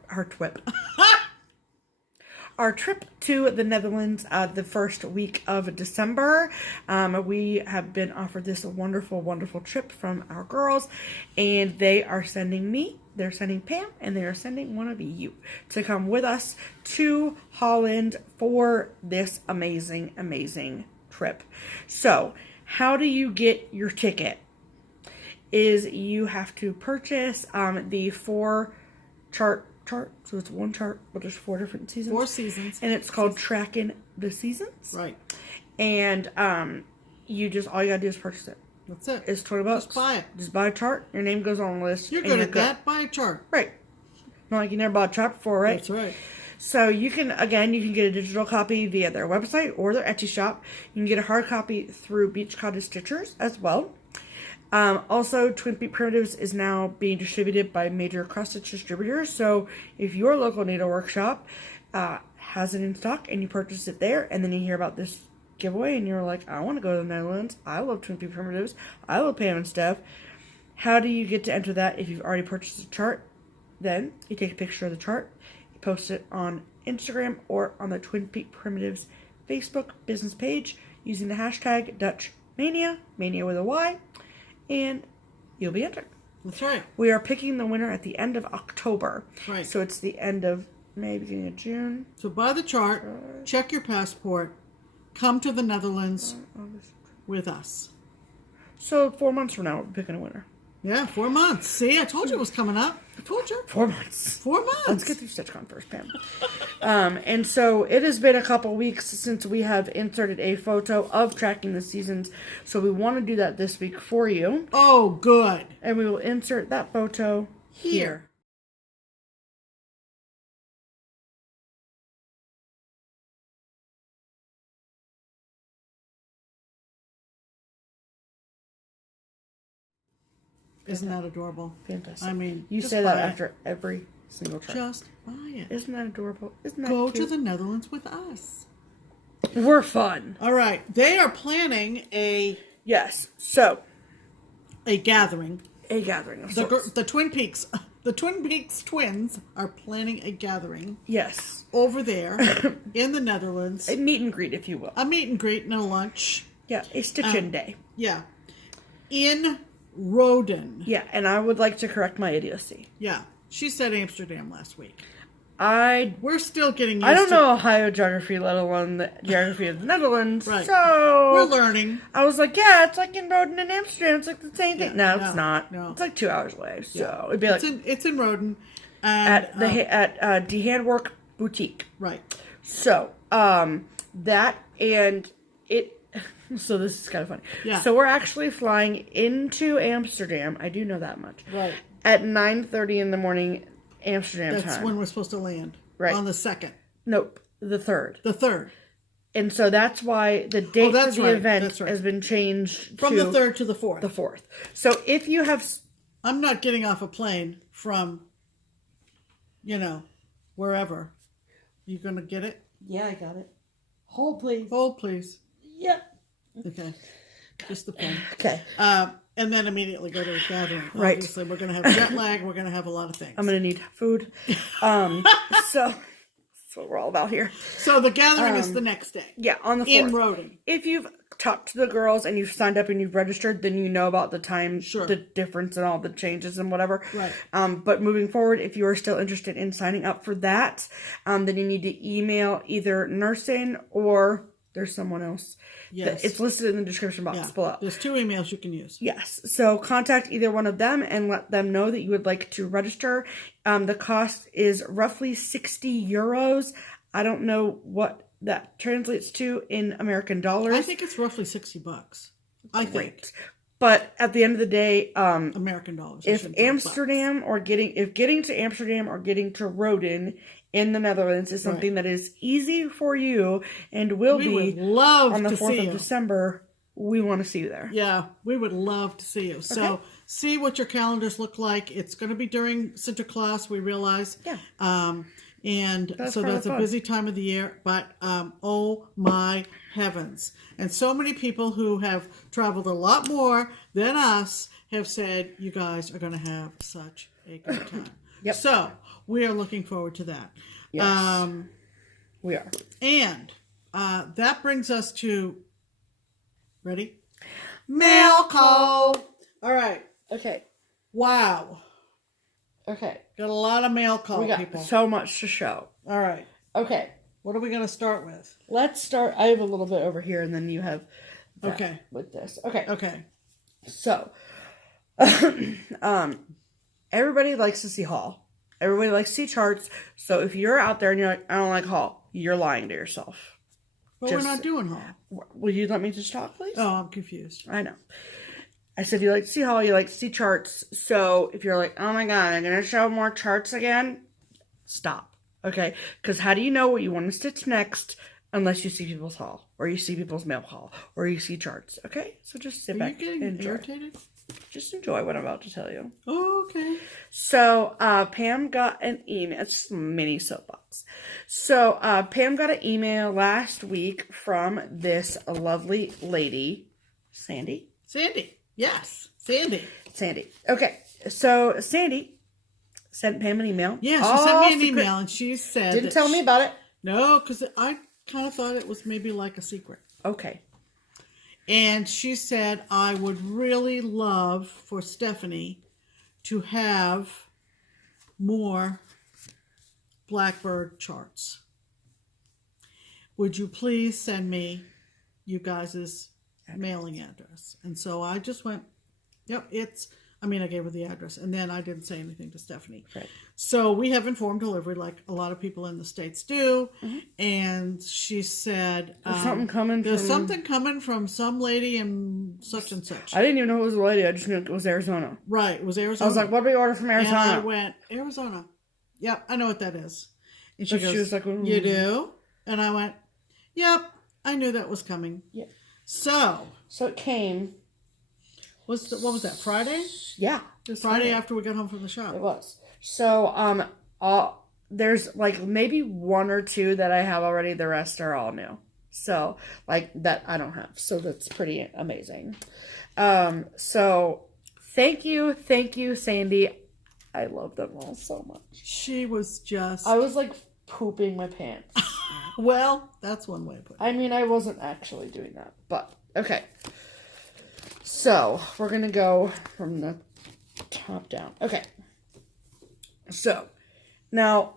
Our trip to the Netherlands the first week of December. We have been offered this wonderful, wonderful trip from our girls, and they are sending me, they're sending Pam, and they are sending one of you to come with us to Holland for this amazing, amazing trip. So, how do you get your ticket? Is you have to purchase the 4 chart, so it's one chart, but there's 4 different seasons. 4 seasons. And it's called Tracking the Seasons. Right. And you just, all you gotta do is purchase it. That's it. It's $20. Just buy it. Just buy a chart, your name goes on the list. You're good at that, buy a chart. Right. Not like you never bought a chart before, right? That's right. So you can, again, you can get a digital copy via their website or their Etsy shop. You can get a hard copy through Beach Cottage Stitchers as well. Also, Twin Peak Primitives is now being distributed by major cross-stitch distributors. So if your local needle workshop has it in stock and you purchase it there, and then you hear about this giveaway and you're like, I want to go to the Netherlands. I love Twin Peak Primitives. I love Pam and Steph. How do you get to enter that if you've already purchased a chart? Then you take a picture of the chart, you post it on Instagram or on the Twin Peak Primitives Facebook business page using the hashtag DutchMania, Mania with a Y, and you'll be entered. That's right. We are picking the winner at the end of October. Right. So it's the end of May, beginning of June. So buy the chart, check your passport, come to the Netherlands with us. So 4 months from now, we're picking a winner. Yeah, 4 months. See, I told you it was coming up. I told you. 4 months. 4 months. Let's get through StitchCon first, Pam. And so it has been a couple weeks since we have inserted a photo of Tracking the Seasons. So we want to do that this week for you. Oh, good. And we will insert that photo here. Isn't that adorable? Fantastic. I mean, you just say that buy it. after every single chart. Just buy it. Isn't that adorable? Isn't that Go cute? to the Netherlands with us. We're fun. All right. They are planning a gathering. A gathering of sorts. The Twin Peaks. The Twin Peaks twins are planning a gathering. Yes. Over there in the Netherlands. A meet and greet, if you will. A meet and greet and a lunch. Yeah, a stitch-in day. Yeah. In Roden. Yeah, and I would like to correct my idiocy. Yeah. She said Amsterdam last week. We're still getting used I don't know Ohio geography, let alone the geography of the Netherlands. Right. So we're learning. I was like, yeah, it's like in Roden and Amsterdam. It's like the same thing. Yeah, no, it's not. No. It's like 2 hours away. So it'd be like it's in Roden. And, at the Handwork Boutique. Right. So that and it. So this is kind of funny. Yeah. So we're actually flying into Amsterdam. I do know that much. Right. At 9:30 in the morning, Amsterdam time. That's when we're supposed to land. Right. On the 2nd. Nope. The 3rd. The 3rd. And so that's why the date for the event right. has been changed from the 3rd to the 4th. The 4th. So if you have... I'm not getting off a plane from, wherever. You going to get it? Yeah, I got it. Hold, please. Hold, please. Yep. Okay. Just the plane. Okay. And then immediately go to the gathering. Right. Obviously, we're going to have jet lag. We're going to have a lot of things. I'm going to need food. So that's what we're all about here. So the gathering is the next day. Yeah, on the 4th. In Roden. If you've talked to the girls and you've signed up and you've registered, then you know about the time, the difference and all the changes and whatever. Right. But moving forward, if you are still interested in signing up for that, then you need to email either Nursun or there's someone else. Yes. It's listed in the description box below. There's 2 emails you can use. Yes. So contact either one of them and let them know that you would like to register. The cost is roughly 60 euros. I don't know what that translates to in American dollars. I think it's roughly $60. I think. But at the end of the day, American dollars. If getting to Amsterdam or getting to Roden in the Netherlands is something that is easy for you and will be would love on the to 4th see of you. December, we want to see you there. Yeah, we would love to see you. So Okay. see what your calendars look like. It's going to be during Sinterklaas, we realize. Yeah. And That's so part of that's the a fun. busy time of the year. But oh my heavens. And so many people who have traveled a lot more than us have said, you guys are going to have such a good time. Yep. So we are looking forward to that. Yes. We are. And that brings us to, ready? Mail call. All right. Okay. Wow. Okay. Got a lot of mail call, We got people. so much to show. All right. Okay. What are we going to start with? Let's start. I have a little bit over here, and then you have that Okay. with this. Okay. Okay. So, everybody likes to see haul. Everybody likes to see charts. So if you're out there and you're like, I don't like haul, you're lying to yourself. But we're not doing haul. Will you let me just talk, please? Oh, I'm confused. I know. I said you like to see haul, you like to see charts. So if you're like, oh my god, I'm going to show more charts again, stop. Okay? Because how do you know what you want to stitch next unless you see people's haul, or you see people's mail haul, or you see charts? Okay? So just sit Are you back getting and enjoy. irritated? Just enjoy what I'm about to tell you. Oh, okay. So, Pam got an email. It's a mini soapbox. So, Pam got an email last week from this lovely lady, Sandy. Sandy. Yes. Sandy. Sandy. Okay. So, Sandy sent Pam an email. Yeah, she All sent me an secret. email and she said. Didn't that tell me about it. No, because I kind of thought it was maybe like a secret. Okay. And she said, I would really love for Stephanie to have more Blackbird charts. Would you please send me you guys' mailing address? And so I just went, yep, I gave her the address. And then I didn't say anything to Stephanie. Right. So we have informed delivery like a lot of people in the States do. Mm-hmm. And she said, There's something coming there's from... something coming from some lady in such and such. I didn't even know it was a lady. I just knew it was Arizona. Right, it was Arizona. I was like, what do we order from Arizona? And I went, Arizona. Yep, I know what that is. And she But goes, she was like, "Ooh." you do? And I went, yep, I knew that was coming. Yep. So, So it came... what was that, Friday? Yeah. Friday after we got home from the shop. It was. So, there's like maybe one or two that I have already. The rest are all new. So, like that I don't have. So that's pretty amazing. So thank you, Sandy. I love them all so much. She was just... I was like pooping my pants. Well, that's one way to put it. I mean, I wasn't actually doing that, but okay. So we're gonna go from the top down. Okay. So now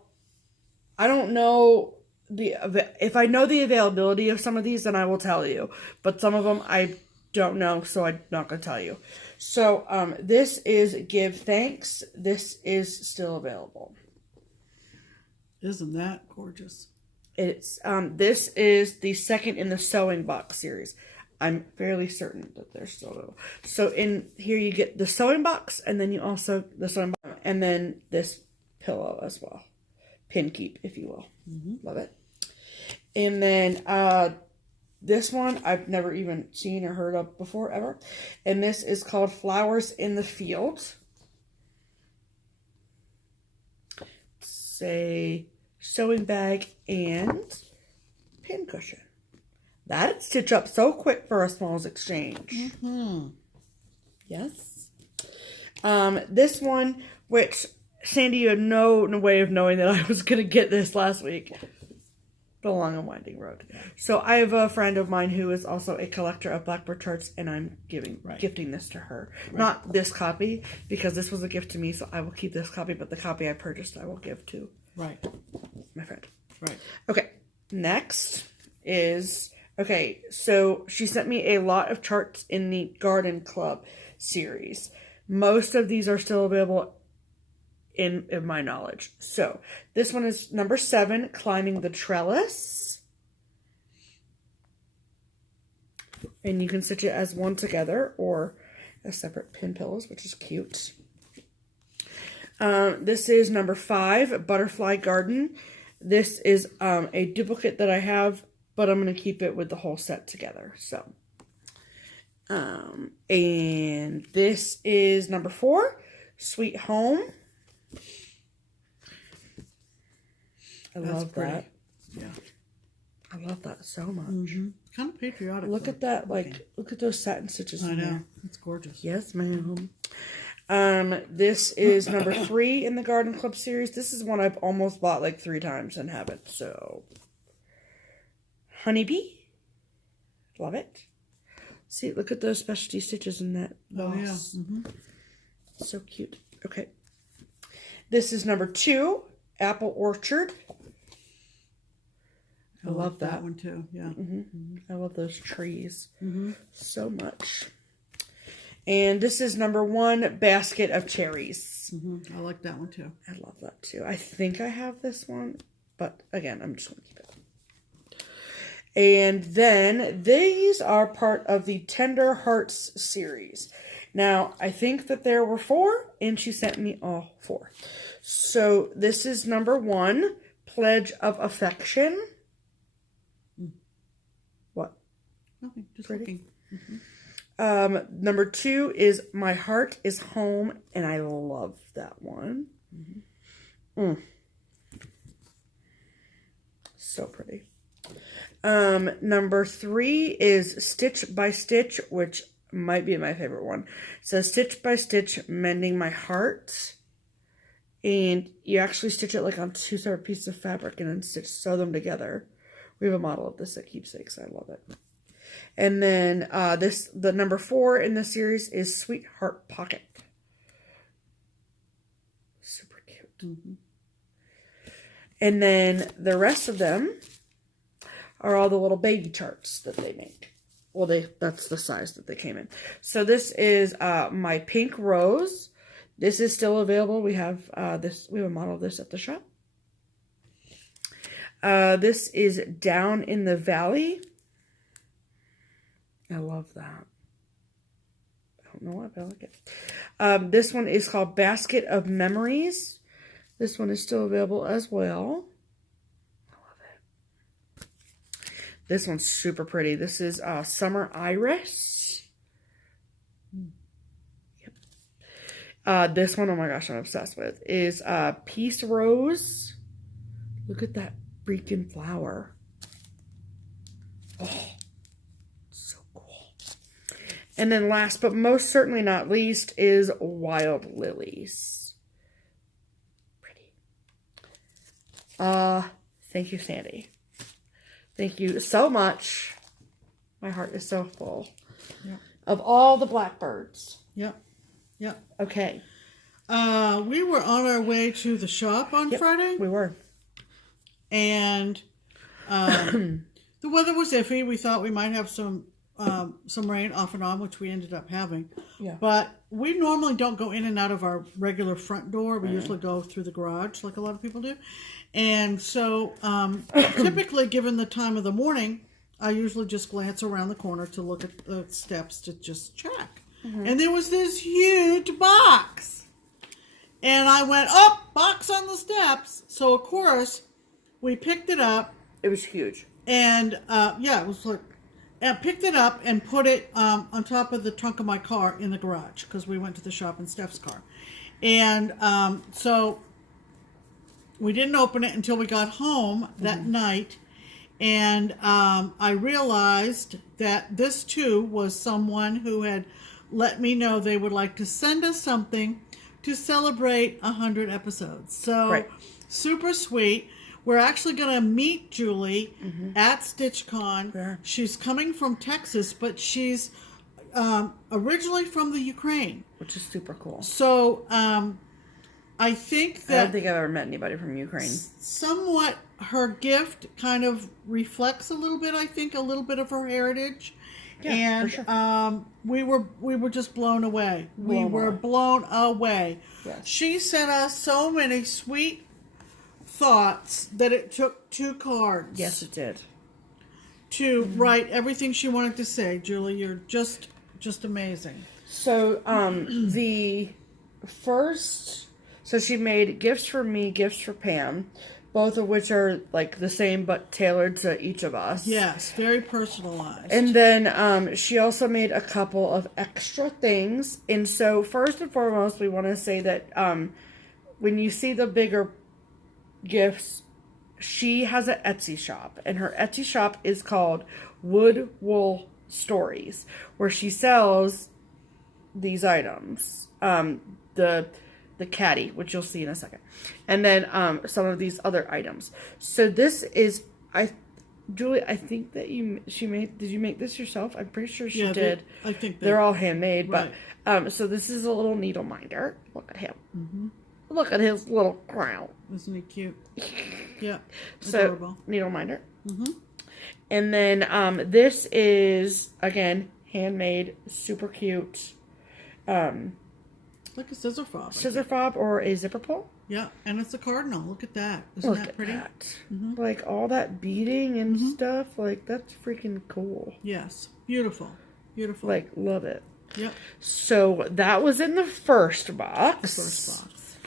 I don't know if I know the availability of some of these, then I will tell you. But some of them I don't know, so I'm not gonna tell you. So this is Give Thanks. This is still available. Isn't that gorgeous? It's this is the second in the sewing box series. I'm fairly certain that they're still available. So in here you get the sewing box, and then you also the sewing box, and then this pillow as well, pin keep, if you will. Mm-hmm. Love it. And then this one I've never even seen or heard of before ever, and this is called Flowers in the Field. It's a sewing bag and pin cushion. That'd stitch up so quick for a smalls exchange. Mm-hmm. Yes. This one, which Sandy, you had no way of knowing that I was going to get this last week. The long and winding road. So I have a friend of mine who is also a collector of Blackbird charts, and I'm gifting this to her. Right. Not this copy, because this was a gift to me, so I will keep this copy, but the copy I purchased I will give to my friend. Right. Okay. Next is... Okay, so she sent me a lot of charts in the Garden Club series. Most of these are still available in my knowledge. So, this one is number 7, Climbing the Trellis. And you can stitch it as one together or as separate pin pillows, which is cute. This is number 5, Butterfly Garden. This is a duplicate that I have, but I'm going to keep it with the whole set together. So, And this is number 4, Sweet Home. I love that. Yeah. I love that so much. Kind of patriotic. Look at that, like, look at those satin stitches I in know. there. It's gorgeous. Yes, ma'am. This is number 3 in the Garden Club series. This is one I've almost bought like 3 times and haven't. So, Honeybee. Love it. See, look at those specialty stitches in that. Oh, yeah. So cute. Okay. This is number 2, Apple Orchard. I love that one too. Yeah. I love those trees so much. And this is number 1, Basket of Cherries. I like that one too. I love that too. I think I have this one, but again, I'm just going to keep it. And then these are part of the Tender Hearts series. Now, I think that there were 4, and she sent me all 4. So this is number 1, Pledge of Affection. What? Nothing. Just Pretty. looking. Number 2 is My Heart is Home, and I love that one. So pretty. Number 3 is Stitch by Stitch, which might be my favorite one. It says Stitch by Stitch, Mending My Heart. And you actually stitch it like on 2 separate pieces of fabric and then sew them together. We have a model of this at Keepsakes. I love it. And then the number 4 in the series is Sweetheart Pocket. Super cute. And then the rest of them are all the little baby charts that they make. Well, that's the size that they came in. So this is My Pink Rose. This is still available. We have we have a model of this at the shop. This is Down in the Valley. I love that. I don't know why, but I like it. This one is called Basket of Memories. This one is still available as well. I love it. This one's super pretty. This is Summer Iris. Yep. This one, oh my gosh, I'm obsessed with, is Peace Rose. Look at that freaking flower. Oh. And then last, but most certainly not least, is Wild Lilies. Pretty. Thank you, Sandy. Thank you so much. My heart is so full. Yep. Of all the blackbirds. Yep. Yep. Okay. We were on our way to the shop on Friday. We were. And the weather was iffy. We thought we might have some rain off and on, which we ended up having. Yeah. But we normally don't go in and out of our regular front door. We usually go through the garage like a lot of people do. And so typically, given the time of the morning, I usually just glance around the corner to look at the steps to just check. And there was this huge box. And I went, oh, box on the steps. So, of course, we picked it up. It was huge. And, it was like, I picked it up and put it on top of the trunk of my car in the garage because we went to the shop in Steph's car. And so we didn't open it until we got home that night. And I realized that this too was someone who had let me know they would like to send us something to celebrate 100 episodes. So super sweet. We're actually going to meet Julie at StitchCon. Yeah. She's coming from Texas, but she's originally from the Ukraine. Which is super cool. So I think that... I don't think I've ever met anybody from Ukraine. Somewhat her gift kind of reflects a little bit, I think, a little bit of her heritage. Yeah, and for sure. we were just blown away. We were blown away. Yes. She sent us so many sweet thoughts that it took 2 cards. Yes, it did. To write everything she wanted to say. Julie, you're just amazing. So the first, so she made gifts for me, gifts for Pam. both of which are like the same but tailored to each of us. Yes, very personalized. And then she also made a couple of extra things. And so first and foremost, we want to say that when you see the bigger gifts, she has an Etsy shop. And her Etsy shop is called WoodWoolStories, where she sells these items. The caddy, which you'll see in a second. And then some of these other items. So this is, Julie, I think that did you make this yourself? I'm pretty sure she did. I think they're all handmade. Right. But so this is a little needle minder. Look at him. Mm-hmm. Look at his little crown. Isn't he cute? Yeah. So Adorable. needle minder. Mm-hmm. And then this is, again, handmade, super cute. Like a scissor fob. Scissor fob or a zipper pull. Yeah, and it's a cardinal. Look at that. Isn't that pretty? That. Mm-hmm. Like all that beading and stuff. Like that's freaking cool. Yes. Beautiful. Beautiful. Like love it. Yep. So that was in the first box. The first box.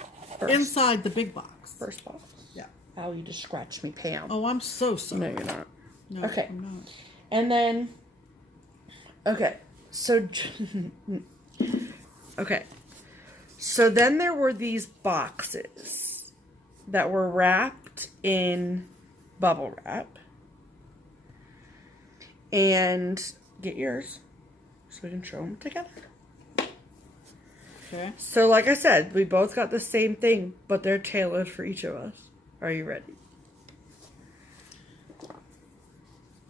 Inside the big box. First box. Yeah. Oh, you just scratched me, Pam. Oh, I'm so sorry. No, you're not. No, okay. I'm not. And then, okay. So, okay. So then there were these boxes that were wrapped in bubble wrap. And get yours so we can show them together. Okay. So like I said, we both got the same thing, but they're tailored for each of us. Are you ready?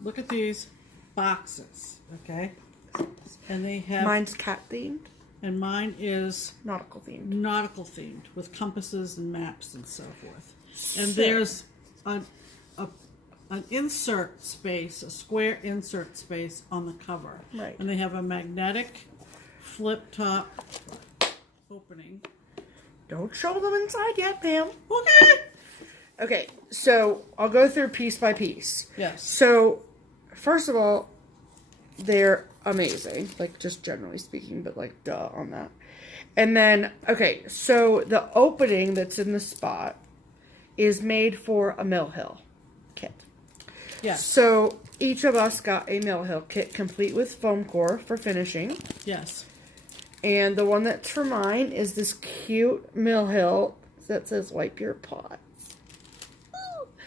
Look at these boxes, okay? And they have... Mine's cat themed. And mine is nautical themed. Nautical themed with compasses and maps and so forth. And there's an insert space, a square insert space on the cover. Right. And they have a magnetic flip top opening. Don't show them inside yet, Pam. Okay. Okay, so I'll go through piece by piece. Yes. So, first of all, they're amazing, like just generally speaking, but like duh on that. And then, okay, so the opening that's in the spot is made for a Mill Hill kit. Yes. So each of us got a Mill Hill kit complete with foam core for finishing. Yes. And the one that's for mine is this cute Mill Hill that says wipe your paws.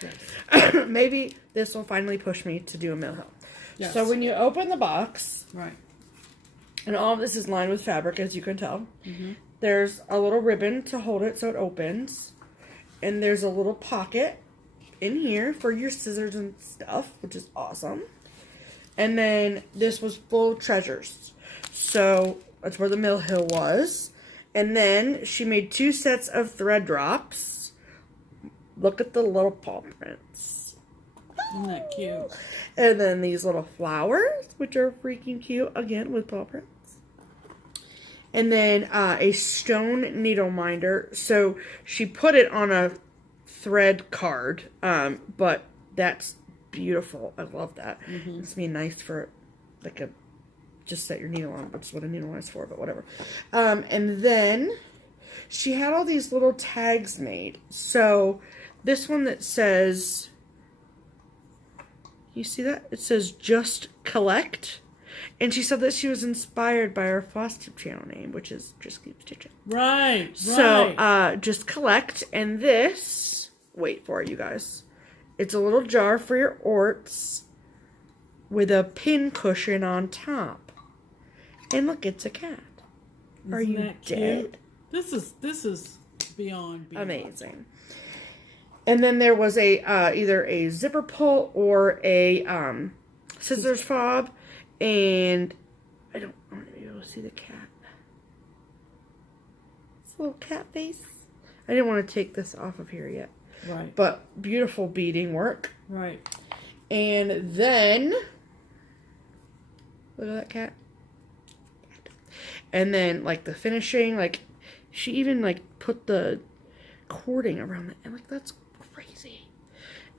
Yes. Maybe this will finally push me to do a Mill Hill. Yes. So when you open the box, right, and all of this is lined with fabric, as you can tell, there's a little ribbon to hold it so it opens, and there's a little pocket in here for your scissors and stuff, which is awesome. And then this was full of treasures. So that's where the Mill Hill was. And then she made 2 sets of thread drops. Look at the little paw prints. Isn't that cute? And then these little flowers, which are freaking cute, again, with paw prints. And then a stone needle minder. So she put it on a thread card, but that's beautiful. I love that. It's be nice for, like, a just set your needle on, which is what a needle is for, but whatever. And then she had all these little tags made. So this one that says... You see that? It says Just Collect. And she said that she was inspired by our FlossTube channel name, which is JustKeepStitchin. Right. So, Just Collect. And this, wait for it, you guys. It's a little jar for your orts with a pin cushion on top. And look, it's a cat. Are you dead? This is beyond. Amazing. And then there was a either a zipper pull or a scissors fob, and I don't want to be able to see the cat. It's a little cat face. I didn't want to take this off of here yet. Right. But beautiful beading work. Right. And then look at that cat. And then like the finishing, like she even like put the cording around it, and like that's crazy.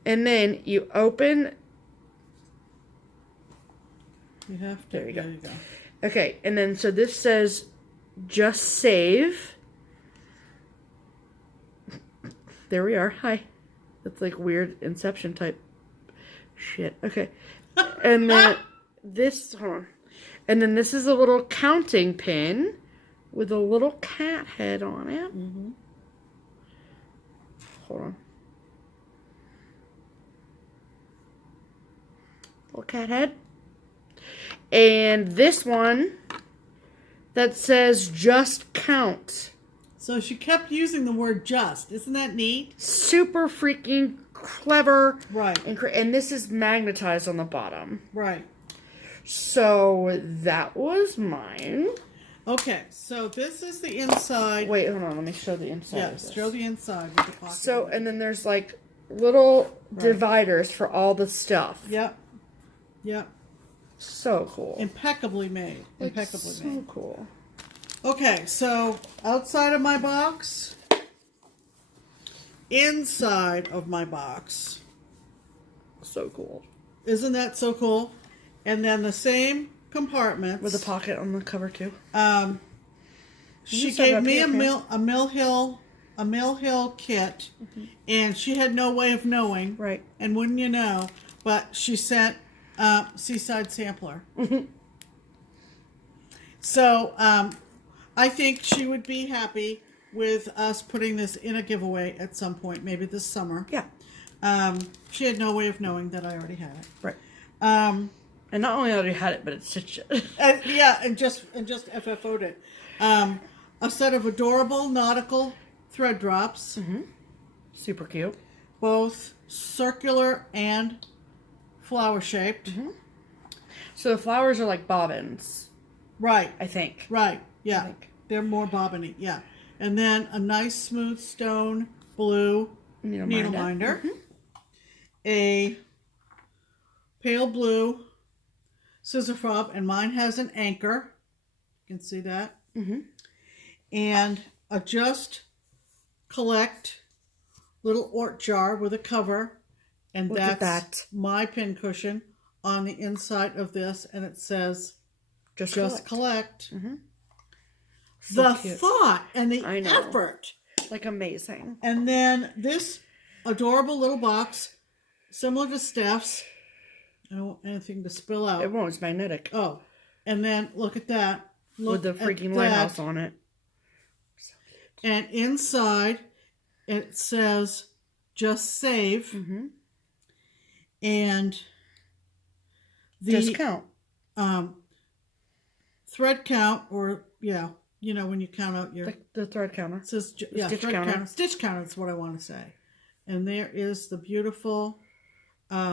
And then you open. You have to. There you go. There you go. Okay, and then so this says just save. There we are. Hi. It's like weird Inception type shit. Okay. And then this, hold on. And then this is a little counting pin with a little cat head on it. Mm-hmm. Hold on. Little cat head. And this one that says just count. So she kept using the word just. Isn't that neat? Super freaking clever. Right. And this is magnetized on the bottom. Right. So that was mine. Okay, so this is the inside. Wait, hold on. Let me show the inside. Yes, show the inside with the pocket. So, and then there's like little dividers for all the stuff. Yep. Yep. So cool. Impeccably made. Like, Impeccably so made. Cool. Okay, so outside of my box, inside of my box. So cool. Isn't that so cool? And then the same compartments. With a pocket on the cover too. She gave me a Mill Hill kit, and she had no way of knowing. Right. And wouldn't you know, but she sent Seaside Sampler. So I think she would be happy with us putting this in a giveaway at some point, maybe this summer. Yeah. She had no way of knowing that I already had it. Right. And not only already had it, but it's stitched it. and just FFO'd it. A set of adorable nautical thread drops. Mm-hmm. Super cute. Both circular and flower shaped. Mm-hmm. So the flowers are like bobbins. Right. I think. Right. Yeah. They're more bobbiny. Yeah. And then a nice smooth stone blue needle minder. Mm-hmm. A pale blue scissor fob, and mine has an anchor. You can see that. Mm-hmm. And a Just Collect little Ort jar with a cover. And that's my pin cushion on the inside of this. And it says Just Collect. Mm-hmm. So cute. Thought and the effort. Like amazing. And then this adorable little box, similar to Steph's. I don't want anything to spill out. It won't. It's magnetic. Oh. And then look at that. Look with the freaking lighthouse on it. And inside it says Just Save. Mm-hmm. And the Just Count. Thread count, or you know when you count out your the thread counter. It says stitch thread counter. counter. Stitch counter is what I want to say. And there is the beautiful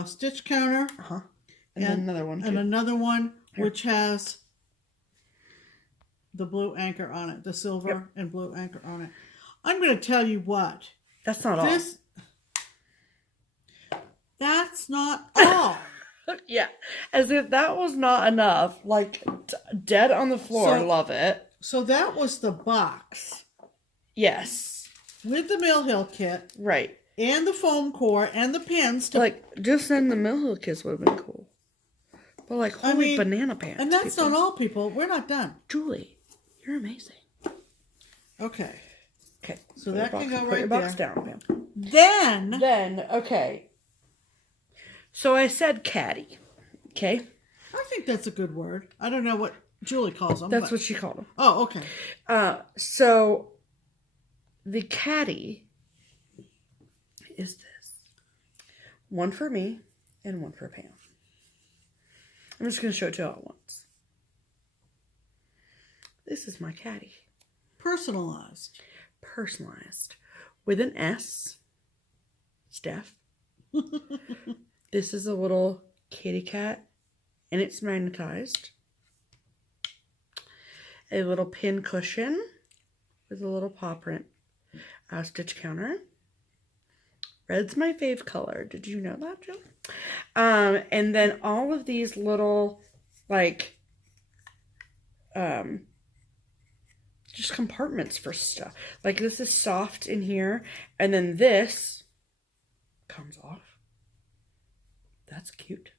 stitch counter. Uh-huh. And then another one too. And another one which has the blue anchor on it, the silver and blue anchor on it. I'm going to tell you what. That's not all. That's not all. Yeah. As if that was not enough. Like, dead on the floor. Love it. So that was the box. Yes. With the Mill Hill kit. Right. And the foam core and the pins. Just send the Mill Hill kits would have been cool. But holy banana pants. And that's not all, people. We're not done. Julie, you're amazing. Okay. Okay. So that can go right there. Put your box down, Pam. Then, okay. So I said caddy. Okay. I think that's a good word. I don't know what Julie calls them. That's what she called them. Oh, okay. So the caddy is this. One for me and one for Pam. I'm just going to show it to you all at once. This is my caddy. Personalized. With an S. Steph. This is a little kitty cat, and it's magnetized. A little pin cushion with a little paw print stitch counter. Red's my fave color. Did you know that, Jill? And then all of these little, just compartments for stuff. This is soft in here, and then this comes off. That's cute.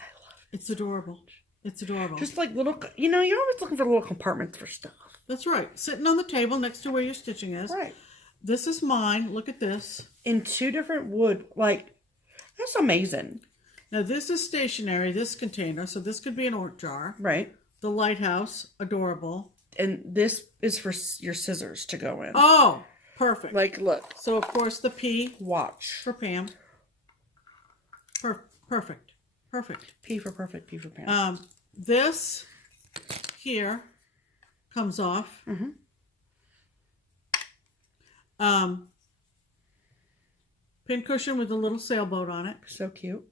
I love it. It's adorable. It's adorable. Just little, you're always looking for little compartments for stuff. That's right. Sitting on the table next to where your stitching is. Right. this is mine. Look at this. In 2 different wood. Like, that's amazing. Now, this is stationary, this container. So this could be an orc jar. Right. The lighthouse, adorable. And this is for your scissors to go in. Oh, perfect. Like, look. So, of course, the P Watch. for Pam. Perfect. Perfect. P for perfect, P for Pam. This here comes off. Mm-hmm. Pin cushion with a little sailboat on it. So cute.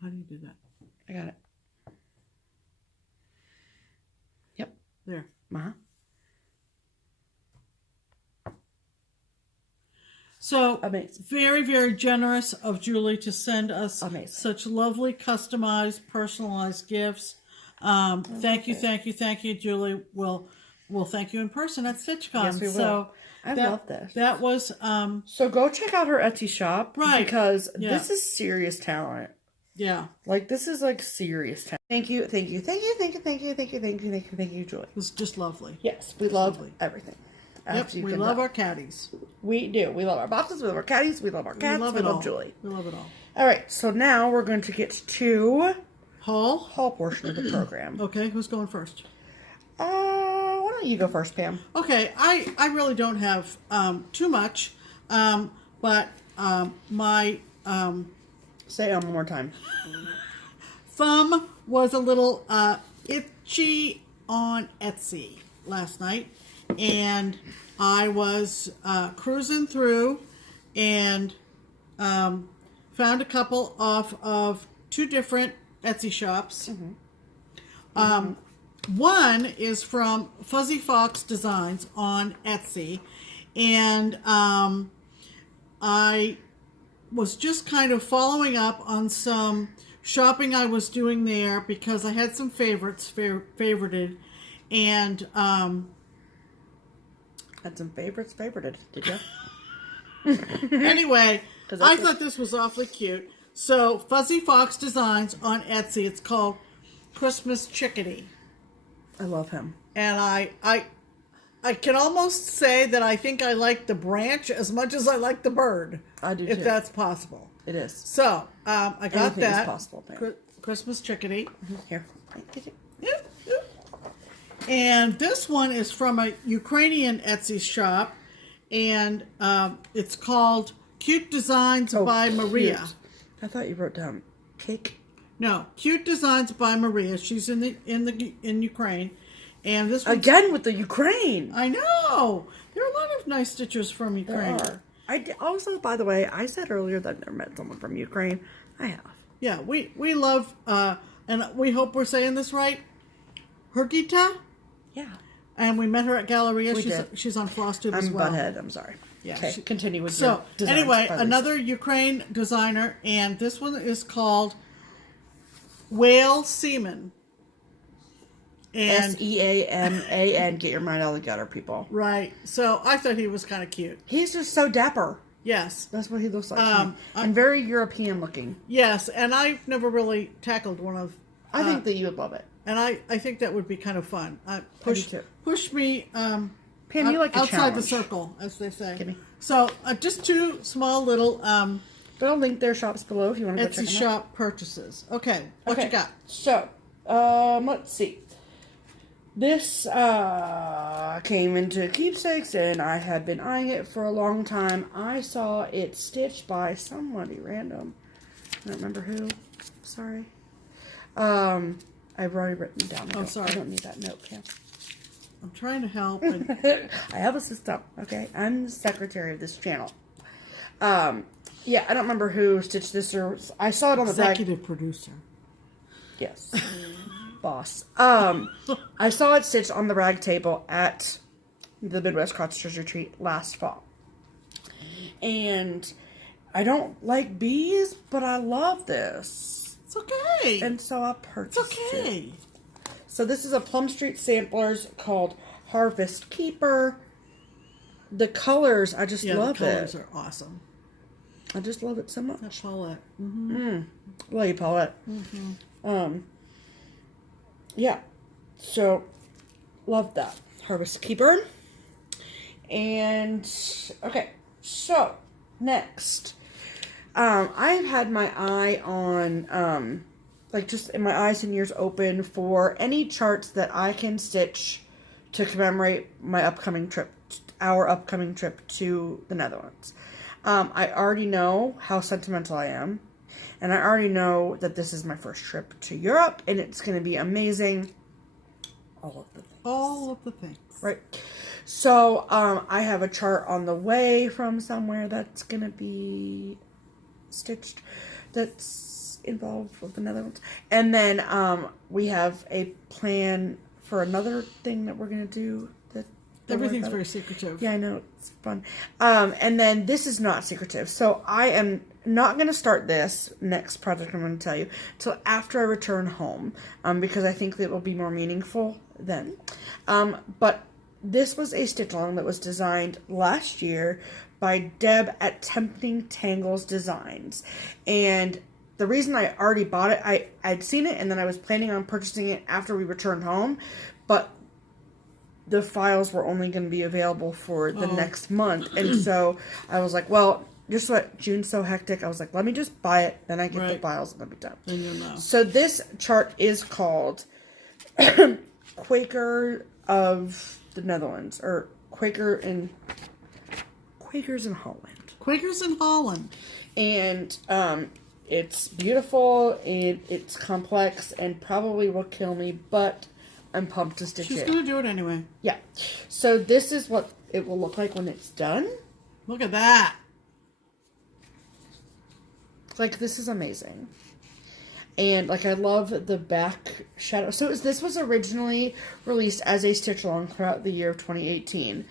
How do you do that? I got it. Yep. There. Uh-huh. So, amazing. Very, very generous of Julie to send us amazing. Such lovely, customized, personalized gifts. Thank you, Julie. We'll thank you in person at StitchCon. Yes, we will. So I love this. That was... so go check out her Etsy shop. Right. Because this is serious talent. Yeah. Like, this is like serious talent. Thank you, Julie. It was just lovely. Yes, we love everything. Yep, we love our caddies. We do. We love our boxes. We love our caddies. We love our cats. We love Julie. We love it all. All right, so now we're going to get to haul portion of the program. Okay, who's going first? Why don't you go first, Pam? Okay, I really don't have too much, but my say it one more time. Thumb was a little itchy on Etsy last night, and I was cruising through and found a couple off of 2 different Etsy shops. Mm-hmm. One is from FuzzyFoxDesigns on Etsy, and I was just kind of following up on some shopping I was doing there because I had some favorites favorited, and had some favorited, did you? Anyway, I thought this was awfully cute. So, FuzzyFoxDesigns on Etsy. It's called Christmas Chickadee. I love him. And I can almost say that I think I like the branch as much as I like the bird. I do, if too. that's possible. It is. So, I got anything that. Is possible, Pam. Christmas Chickadee. Here. Yep. And this one is from a Ukrainian Etsy shop, and it's called CutePatternsByMaria. by Maria. Cute. I thought you wrote down cake. No, CutePatternsByMaria by Maria. She's in Ukraine, and this one's, again with the Ukraine. I know there are a lot of nice stitchers from Ukraine. There are. Also, by the way, I said earlier that I've never met someone from Ukraine. I have. Yeah, we love, and we hope we're saying this right. Hergita. Yeah. And we met her at Galleria. Did. She's on FlossTube as well. I'm butthead. I'm sorry. Yeah. Okay, continue with so the designs, anyway, another Ukraine designer, and this one is called Whale Seaman. And SEAMAN. Get your mind out of the gutter, people. Right. So I thought he was kind of cute. He's just so dapper. Yes. That's what he looks like. And very European looking. Yes, and I've never really tackled one of... I think that you would love it. And I think that would be kind of fun. Push me Pam, you like a outside challenge. the circle, as they say. Give me. So just 2 small little but I'll link their shops below if you want to go check Etsy them out. shop purchases. Okay, what you got? So, let's see. This came into Keepsakes, and I had been eyeing it for a long time. I saw it stitched by somebody random. I don't remember who. Sorry. I've already written it down. Sorry. I don't need that note, Pam. I'm trying to help. And... I have a system, okay? I'm the secretary of this channel. Yeah, I don't remember who stitched this, or I saw it on the bag. Executive producer. Yes. Boss. I saw it stitched on the rag table at the Midwest Crotcheters Retreat last fall. And I don't like bees, but I love this. It's okay. And so I purchased it. So this is a Plum Street Samplers called Harvest Keeper. The colors, I just love it. The colors are awesome. I just love it so much. That's Paulette. Love you, Paulette. Yeah. So, love that. Harvest Keeper. Okay, so next, I've had my eye on, just my eyes and ears open for any charts that I can stitch to commemorate our upcoming trip to the Netherlands. I already know how sentimental I am, and I already know that this is my first trip to Europe, and it's going to be amazing. All of the things. All of the things. Right. So, I have a chart on the way from somewhere that's going to be stitched that's involved with the Netherlands. And then, we have a plan for another thing that we're going to do. Everything's very secretive. Yeah, I know. It's fun. And then this is not secretive. So I am not going to start this next project I'm going to tell you till after I return home. Because I think that it will be more meaningful then. But this was a stitch along that was designed last year by Deb at TemptingTangles Designs. And the reason I already bought it, I'd seen it and then I was planning on purchasing it after we returned home. But the files were only going to be available for the next month. And so I was like, well, just what June's so hectic. I was like, let me just buy it. Then I get the files and I'll be done. And you'll know. So this chart is called Quaker of the Netherlands, or Quakers in Holland. Quakers in Holland. And it's beautiful and it's complex and probably will kill me, but I'm pumped to stitch it. She's going to do it anyway. Yeah. So this is what it will look like when it's done. Look at that. Like, this is amazing. And, like, I love the back shadow. So this was originally released as a stitch along throughout the year of 2018.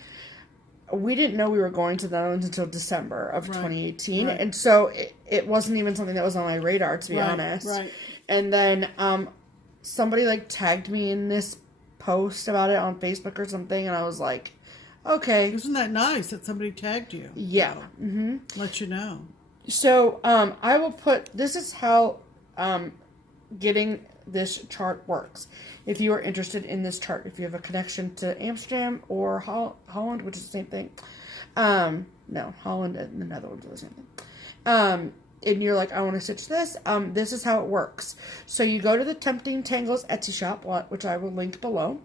We didn't know we were going to the Netherlands until December of 2018. Right. And so it wasn't even something that was on my radar, to be honest. Right. And then somebody, like, tagged me in this post about it on Facebook or something, and I was like, okay. Isn't that nice that somebody tagged you? Yeah. Mm-hmm. Let you know. So, I will put, this is how getting this chart works. If you are interested in this chart, if you have a connection to Amsterdam or Holland, which is the same thing. No, Holland and the Netherlands are the same thing. And you're like, I want to stitch this. This is how it works. So you go to the TemptingTangles Etsy shop, which I will link below.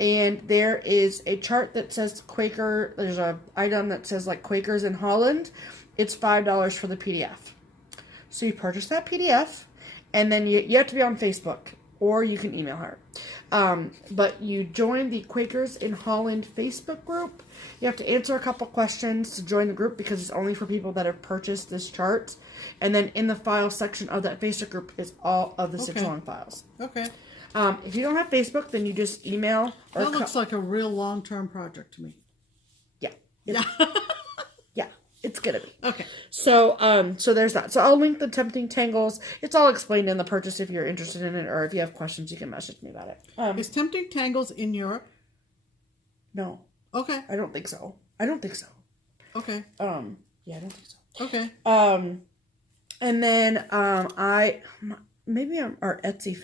And there is a chart that says Quaker. There's an item that says like Quakers in Holland. It's $5 for the PDF. So you purchase that PDF. And then you have to be on Facebook. Or you can email her. But you join the Quakers in Holland Facebook group. You have to answer a couple questions to join the group because it's only for people that have purchased this chart. And then in the file section of that Facebook group is all of the stitch along files. Okay. If you don't have Facebook, then you just email. That looks like a real long-term project to me. Yeah. Yeah, it's gonna be. Okay. So, so there's that. So I'll link the TemptingTangles. It's all explained in the purchase if you're interested in it, or if you have questions, you can message me about it. Is TemptingTangles in Europe? No. Okay. I don't think so. Okay. Yeah, I don't think so. Okay. And then, maybe our Etsy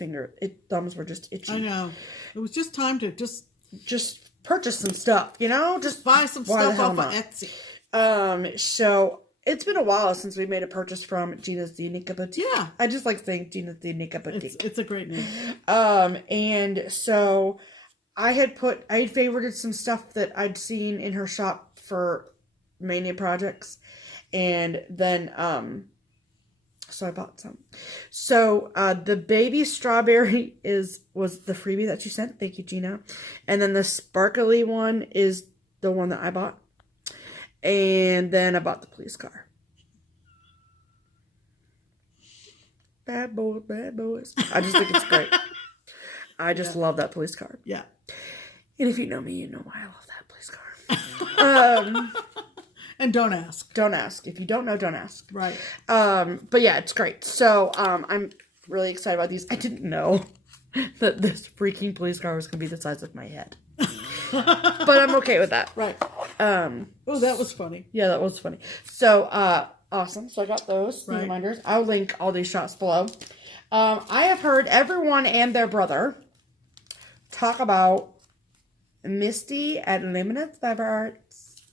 thumbs were just itchy. I know. It was just time to just purchase some stuff, you know? Just buy some stuff off of Etsy. So it's been a while since we made a purchase from Gina's The Unica Boutique. Yeah. I just like saying Gina's The Unica Boutique. It's a great name. And so I had favorited some stuff that I'd seen in her shop for Mania projects. And then, so I bought some. So, the baby strawberry was the freebie that you sent. Thank you, Gina. And then the sparkly one is the one that I bought. And then I bought the police car. Bad boys. I just think it's great. I just love that police car. Yeah. And if you know me, you know why I love that police car. And don't ask. Don't ask. If you don't know, don't ask. Right. But yeah, it's great. So, I'm really excited about these. I didn't know that this freaking police car was going to be the size of my head. But I'm okay with that. Right. Oh, that was funny. Yeah, that was funny. So, awesome. So I got those reminders. I'll link all these shots below. I have heard everyone and their brother talk about Misty at Luminous Fiber Arts.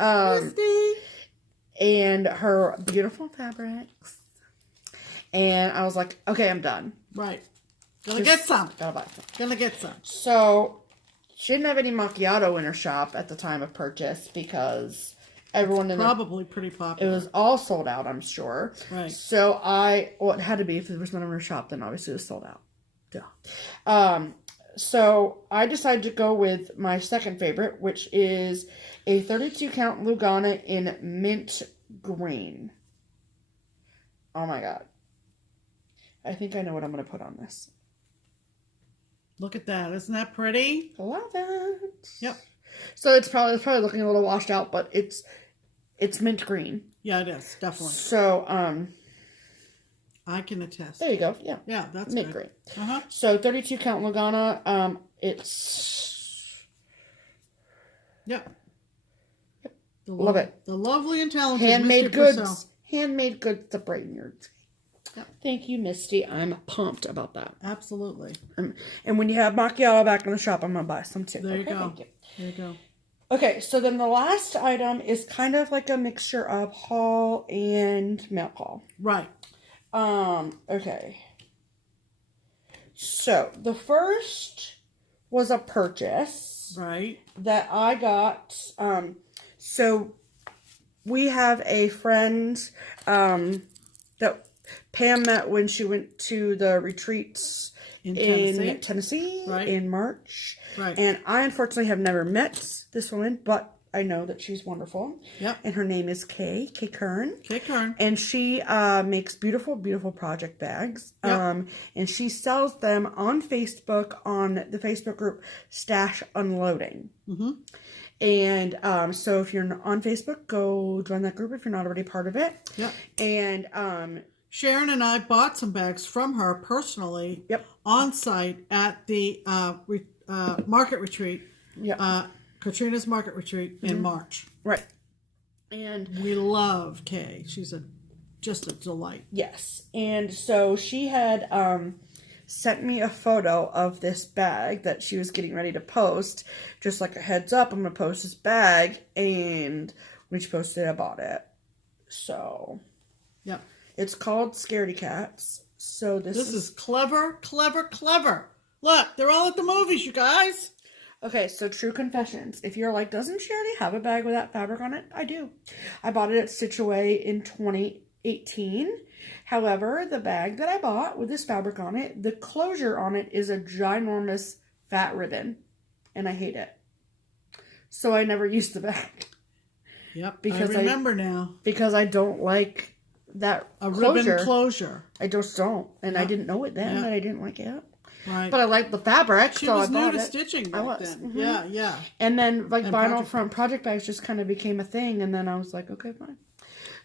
Misty. And her beautiful fabrics. And I was like, okay, I'm done. Right. Gonna get some. Gotta buy some. Gonna get some. So, she didn't have any macchiato in her shop at the time of purchase because everyone in probably pretty popular. It was all sold out, I'm sure. Right. So it had to be. If there was none in her shop, then obviously it was sold out. Duh. So I decided to go with my second favorite, which is a 32 count Lugana in mint green. Oh my god. I think I know what I'm going to put on this. Look at that. Isn't that pretty? Love it. Yep. So it's probably looking a little washed out, but it's mint green. Yeah, it is. Definitely. So, I can attest. there you go. Yeah. Yeah, that's mint good. green. Uh-huh. So 32 count Lugana. It's... Yep. Love it. The lovely and talented Handmade Misty goods. Purcell. Handmade goods to brighten your day. Yep. Thank you, Misty. I'm pumped about that. Absolutely. And when you have macchiato back in the shop, I'm going to buy some too. There you go. Thank you. There you go. Okay, so then the last item is kind of like a mixture of haul and mail call. Right. Okay. So the first was a purchase. Right. That I got. So we have a friend that Pam met when she went to the retreats in Tennessee Right. in March. Right. And I unfortunately have never met this woman, but I know that she's wonderful. Yep. And her name is Kay Kern. Kay Kern. And she makes beautiful, beautiful project bags. Yep. And she sells them on Facebook on the Facebook group Stash Unloading. Mm-hmm. And so if you're on Facebook, go join that group if you're not already part of it. Yep. And Sharon and I bought some bags from her personally. Yep. On site at the market retreat. Yep. Katrina's market retreat in March. Right. And we love Kay. She's just a delight. Yes. And so she had sent me a photo of this bag that she was getting ready to post. Just like a heads up, I'm going to post this bag. And when she posted it, I bought it. So. Yep. It's called Scaredy Cats. So this is clever, clever, clever. Look, they're all at the movies, you guys. Okay, so true confessions. If you're like, doesn't she already have a bag with that fabric on it? I do. I bought it at Stitch Away in 2018. However, the bag that I bought with this fabric on it, the closure on it is a ginormous fat ribbon. And I hate it. So I never used the bag. Yep, because I remember now. Because I don't like that ribbon closure. I just don't. And I didn't know it then that I didn't like it. Right. But I like the fabric, she so was I bought new to it. stitching back I was. then. Mm-hmm. Yeah, yeah. And then like vinyl front project bags just kind of became a thing, and then I was like, okay, fine.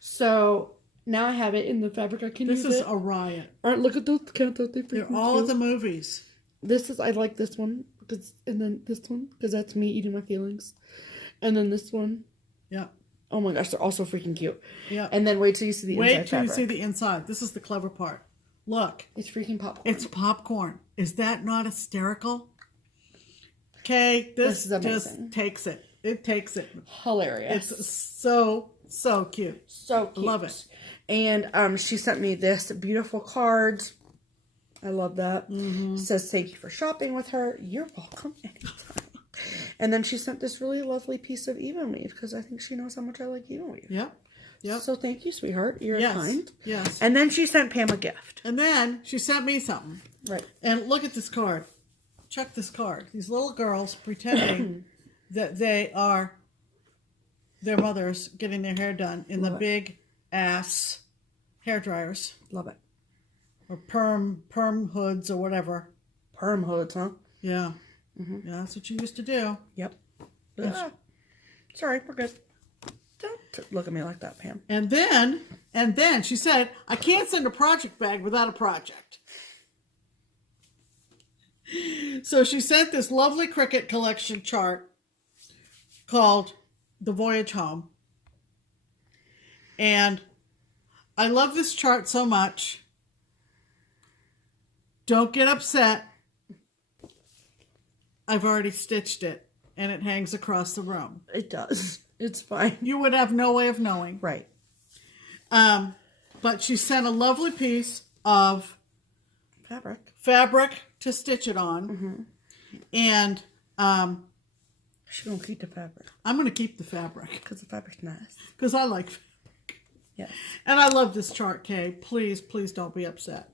So now I have it in the fabric I can use. This is a riot. All right, look at those. Count those. They're all at the movies. I like this one because, and then this one because that's me eating my feelings, and then this one. Yeah. Oh my gosh, they're all so freaking cute. Yeah. And then wait till you see the inside Wait till fabric. you see the inside. This is the clever part. Look. It's freaking popcorn. It's popcorn. Is that not hysterical? Okay, this just takes it. It takes it. Hilarious. It's so cute. So cute. Love it. And she sent me this beautiful card. I love that. Mm-hmm. It says, thank you for shopping with her. You're welcome anytime. And then she sent this really lovely piece of even weave because I think she knows how much I like even weave. Yep. Yep. So thank you, sweetheart. You're kind. Yes. And then she sent Pam a gift. And then she sent me something. Right. And look at this card. Check this card. These little girls pretending that they are their mothers getting their hair done in the big ass hair dryers. Love it. Or perm hoods or whatever. Perm hoods, huh? Yeah. Mm-hmm. Yeah, that's what you used to do. Yep. Sorry, we're good. Don't look at me like that, Pam. And then she said, I can't send a project bag without a project. So she sent this lovely Cricut collection chart called The Voyage Home. And I love this chart so much. Don't get upset. I've already stitched it and it hangs across the room. It does. It's fine. You would have no way of knowing. Right. But she sent a lovely piece of fabric to stitch it on. Mm-hmm. And she's going to keep the fabric. I'm going to keep the fabric. Because the fabric's nice. Because I like fabric. Yes. And I love this chart, Kay. Please, please don't be upset.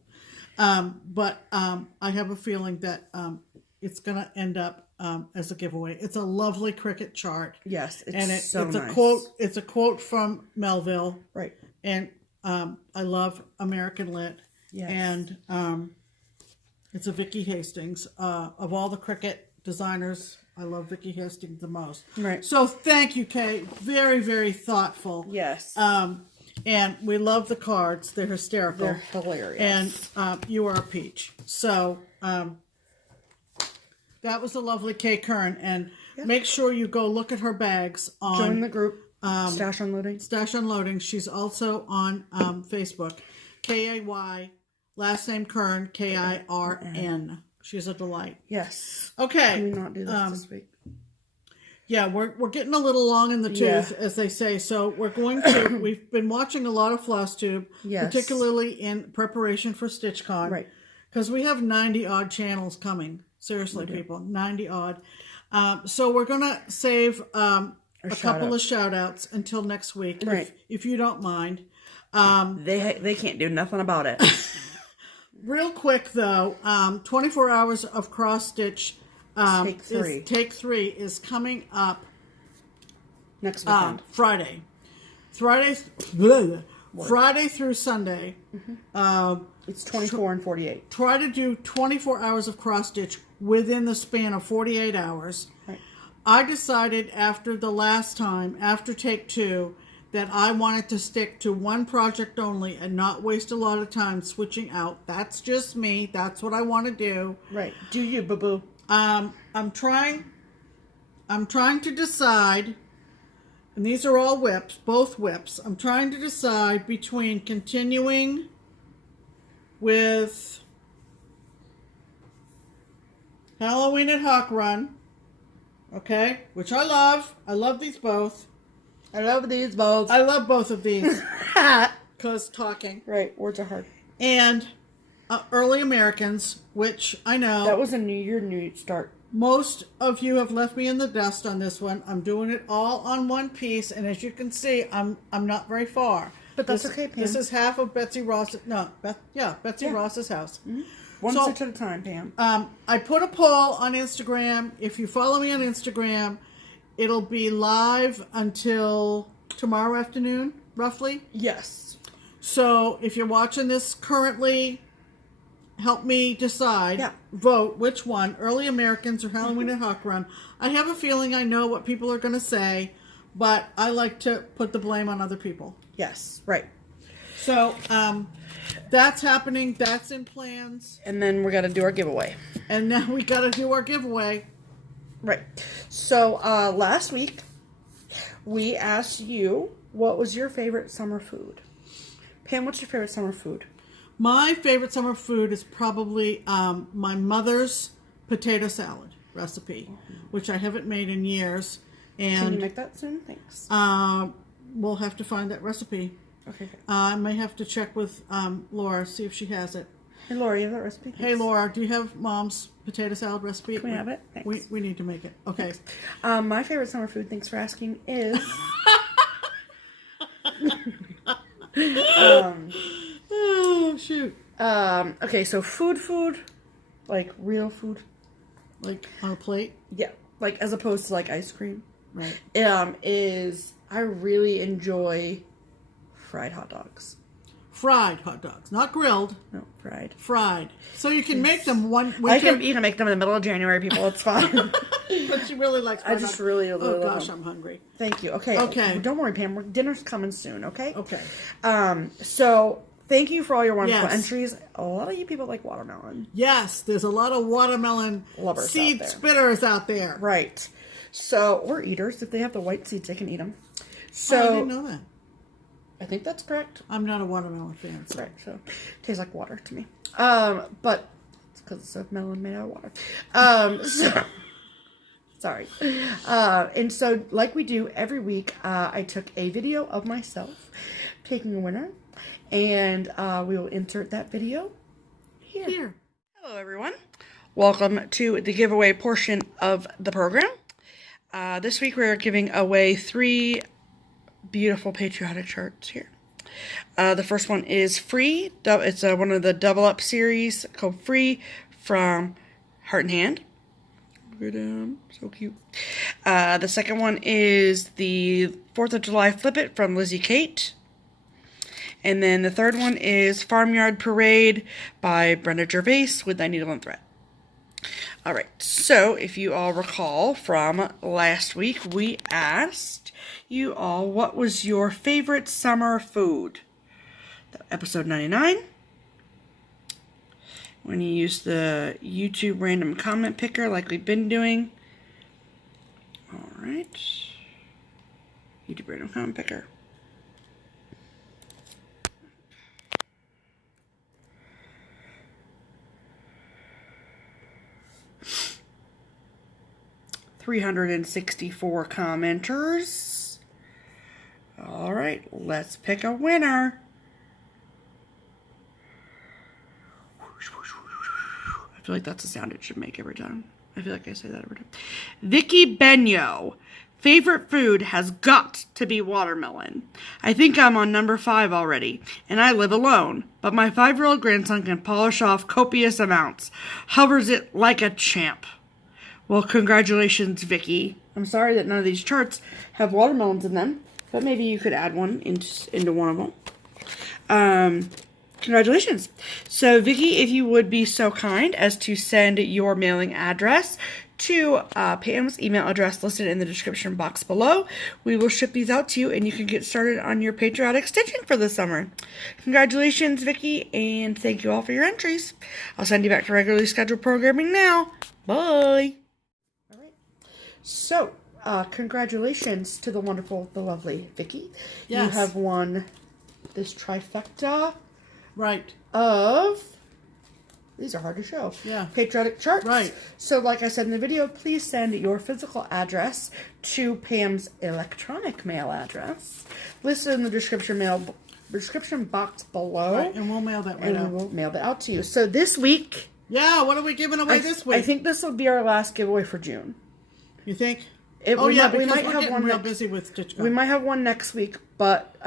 But I have a feeling that it's going to end up as a giveaway. It's a lovely Cricut chart. Yes, it's nice. a quote. It's a quote from Melville. Right. And I love American Lit. Yes. And it's a Vicky Hastings. Of all the Cricut designers, I love Vicky Hastings the most. Right. So thank you, Kay. Very, very thoughtful. Yes. And we love the cards. They're hysterical. They're hilarious. And you are a peach. So that was a lovely Kay Kern. And make sure you go look at her bags on... Join the group. Stash Unloading. Stash Unloading. She's also on Facebook. Kay, last name Kern, Kirn. She's a delight. Yes. Okay. Can we not do this week? Yeah, we're getting a little long in the tooth, as they say. So we're going to... We've been watching a lot of FlossTube, particularly in preparation for StitchCon. Right. Because we have 90-odd channels coming. Seriously, people. 90-odd. So we're going to save a couple of shout-outs until next week, if you don't mind. They can't do nothing about it. Real quick, though, 24 hours of cross-stitch... Take 3 is coming up next weekend. Friday through Sunday. Mm-hmm. It's 24 and 48. Try to do 24 hours of cross stitch within the span of 48 hours. Right. I decided after the last time, after take 2, that I wanted to stick to one project only and not waste a lot of time switching out. That's just me. That's what I want to do. Right. Do you, boo-boo? I'm trying to decide, and these are all whips, both whips. I'm trying to decide between continuing with Halloween at Hawk Run, okay, which I love. I love these both. I love these both. I love both of these because talking. Right, words are hard. And Early Americans, which I know... That was a new start. Most of you have left me in the dust on this one. I'm doing it all on one piece, and as you can see, I'm not very far. But that's okay, Pam. This is half of Betsy Ross... Betsy Ross's house. Mm-hmm. One stitch at a time, Pam. I put a poll on Instagram. If you follow me on Instagram, it'll be live until tomorrow afternoon, roughly. Yes. So if you're watching this currently... Help me decide, vote which one, Early Americans or Halloween at Hawk Run. I have a feeling I know what people are going to say, but I like to put the blame on other people. Yes, right. So, that's happening. That's in plans. And then we got to do our giveaway. And now we got to do our giveaway. Right. So, last week, we asked you, what was your favorite summer food? Pam, what's your favorite summer food? My favorite summer food is probably my mother's potato salad recipe, which I haven't made in years. And can you make that soon? Thanks. We'll have to find that recipe. Okay. I may have to check with Laura, see if she has it. Hey, Laura, you have that recipe? Thanks. Hey, Laura, do you have Mom's potato salad recipe? Can we have it? Thanks. We need to make it. Okay. My favorite summer food, thanks for asking, is... Oh, shoot. Okay, so food, like real food. Like on a plate? Yeah, like as opposed to like ice cream. Right. Is I really enjoy fried hot dogs. Fried hot dogs, not grilled. No, fried. Fried. So you can make them one winter. You can make them in the middle of January, people. It's fine. But she really likes fried dogs. Really oh gosh, love them. I'm hungry. Thank you. Okay. Okay. Don't worry, Pam. Dinner's coming soon. Okay. Okay. So thank you for all your wonderful entries. A lot of you people like watermelon. Yes, there's a lot of watermelon lovers seed spitters out there. Right. So we're eaters. If they have the white seeds, they can eat them. So I didn't know that. I think that's correct. I'm not a watermelon fan. So. Right, so it tastes like water to me. But it's because it's a melon made out of water. Sorry. And so, like we do every week, I took a video of myself picking a winner, and we will insert that video here. Hello, everyone. Welcome to the giveaway portion of the program. This week, we're giving away 3 beautiful patriotic shirts here. The first one is Free. It's one of the Double Up series called Free from Heart and Hand. So cute. The second one is the 4th of July Flip It from Lizzie Kate. And then the third one is Farmyard Parade by Brenda Gervais with Thy Needle and Thread. Alright, so if you all recall from last week, we asked you all what was your favorite summer food. Episode 99. When you use the YouTube random comment picker like we've been doing. Alright. YouTube random comment picker. $364 commenters. Alright, let's pick a winner. I feel like that's the sound it should make every time. I feel like I say that every time. Vicky Benyo. Favorite food has got to be watermelon. I think I'm on number 5 already, and I live alone. But my 5-year-old grandson can polish off copious amounts. Hovers it like a champ. Well, congratulations, Vicky. I'm sorry that none of these charts have watermelons in them, but maybe you could add one into one of them. Congratulations. So, Vicky, if you would be so kind as to send your mailing address to Pam's email address listed in the description box below, we will ship these out to you, and you can get started on your patriotic stitching for the summer. Congratulations, Vicky, and thank you all for your entries. I'll send you back to regularly scheduled programming now. Bye. All right. So, congratulations to the wonderful, the lovely Vicky. Yes. You have won this trifecta. Right. Of, these are hard to show. Yeah. Patriotic charts. Right. So, like I said in the video, please send your physical address to Pam's electronic mail address listed in the description box below. Right, and we'll mail that right out. And we'll mail that out to you. So this week. Yeah, what are we giving away this week? I think this will be our last giveaway for June. You think? We might have one real busy with StitchCon. We might have one next week, but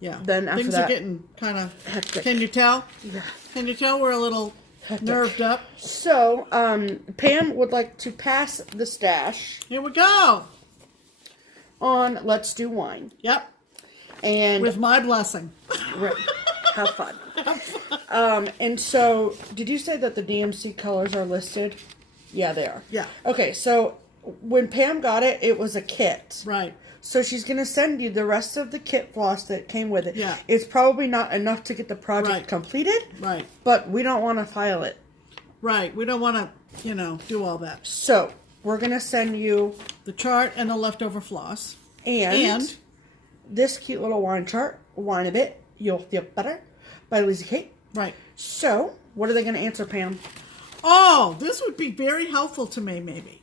yeah. Then after things that, are getting kind of hectic. Can you tell? Yeah. Can you tell we're a little nerved up? So, Pam would like to pass the stash. Here we go. On Let's Do Wine. Yep. And with my blessing. Right. Have fun. And so, did you say that the DMC colors are listed? Yeah, they are. Yeah. Okay, so when Pam got it, it was a kit. Right. So she's going to send you the rest of the kit floss that came with it. Yeah. It's probably not enough to get the project completed. Right. But we don't want to file it. Right. We don't want to, do all that. So, we're going to send you the chart and the leftover floss. And this cute little wine chart, Wine a Bit, You'll Feel Better, by Lizzie Kate. Right. So, what are they going to answer, Pam? Oh, this would be very helpful to me, maybe.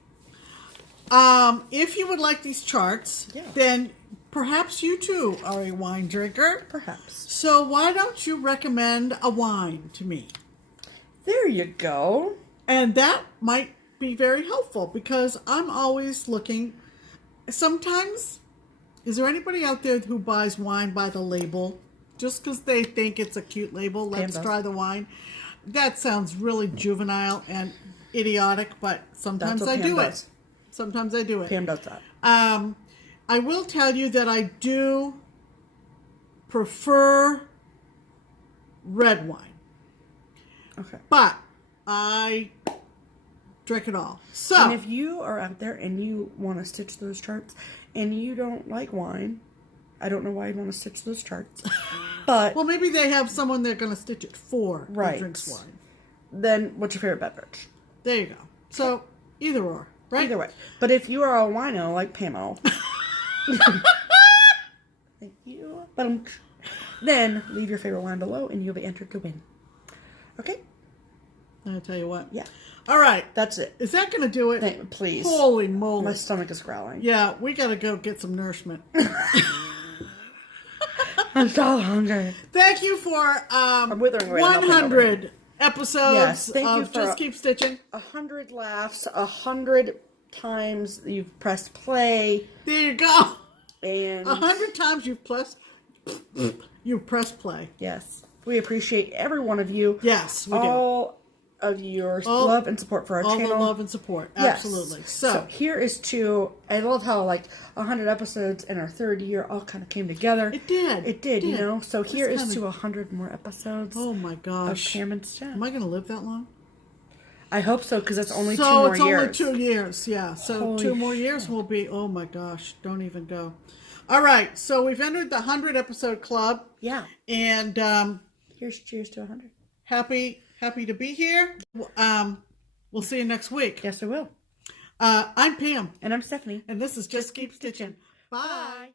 If you would like these charts, then perhaps you too are a wine drinker. Perhaps. So why don't you recommend a wine to me? There you go. And that might be very helpful because I'm always looking. Sometimes, is there anybody out there who buys wine by the label just because they think it's a cute label? Let's try the wine. That sounds really juvenile and idiotic, but sometimes I do it. Sometimes I do it. Pam does that. I will tell you that I do prefer red wine. Okay. But I drink it all. So, and if you are out there and you want to stitch those charts and you don't like wine, I don't know why you want to stitch those charts. But well, maybe they have someone they're going to stitch it for who drinks wine. Then what's your favorite beverage? There you go. So, either or. Right? Either way. But if you are a wino like Pamo, thank you. Then leave your favorite wine below and you'll be entered to win. Okay? I'll tell you what. Yeah. All right. That's it. Is that going to do it? Please. Holy moly. My stomach is growling. Yeah, we got to go get some nourishment. I'm so hungry. Thank you for I'm withering away. 100 episodes yes, thank you of for Just Keep Stitching. 100 laughs, 100 times you've pressed play. There you go. And 100 times you've pressed play. Yes. We appreciate every one of you. Yes, we do. All of your love and support for our channel. All the love and support. Absolutely. Yes. So here is to, I love how like 100 episodes in our 3rd year all kind of came together. It did. It did, you know. So here is to 100 more episodes. Oh my gosh. Of Pam and Steph. Am I going to live that long? I hope so, because that's only 2 more years. So it's only 2 years, yeah. So Holy 2 more years will be, oh my gosh, don't even go. All right, so we've entered the 100 episode club. Yeah. And here's cheers to 100. Happy to be here. We'll see you next week. Yes, I will. I'm Pam. And I'm Stephanie. And this is Just Keep Stitching. Bye.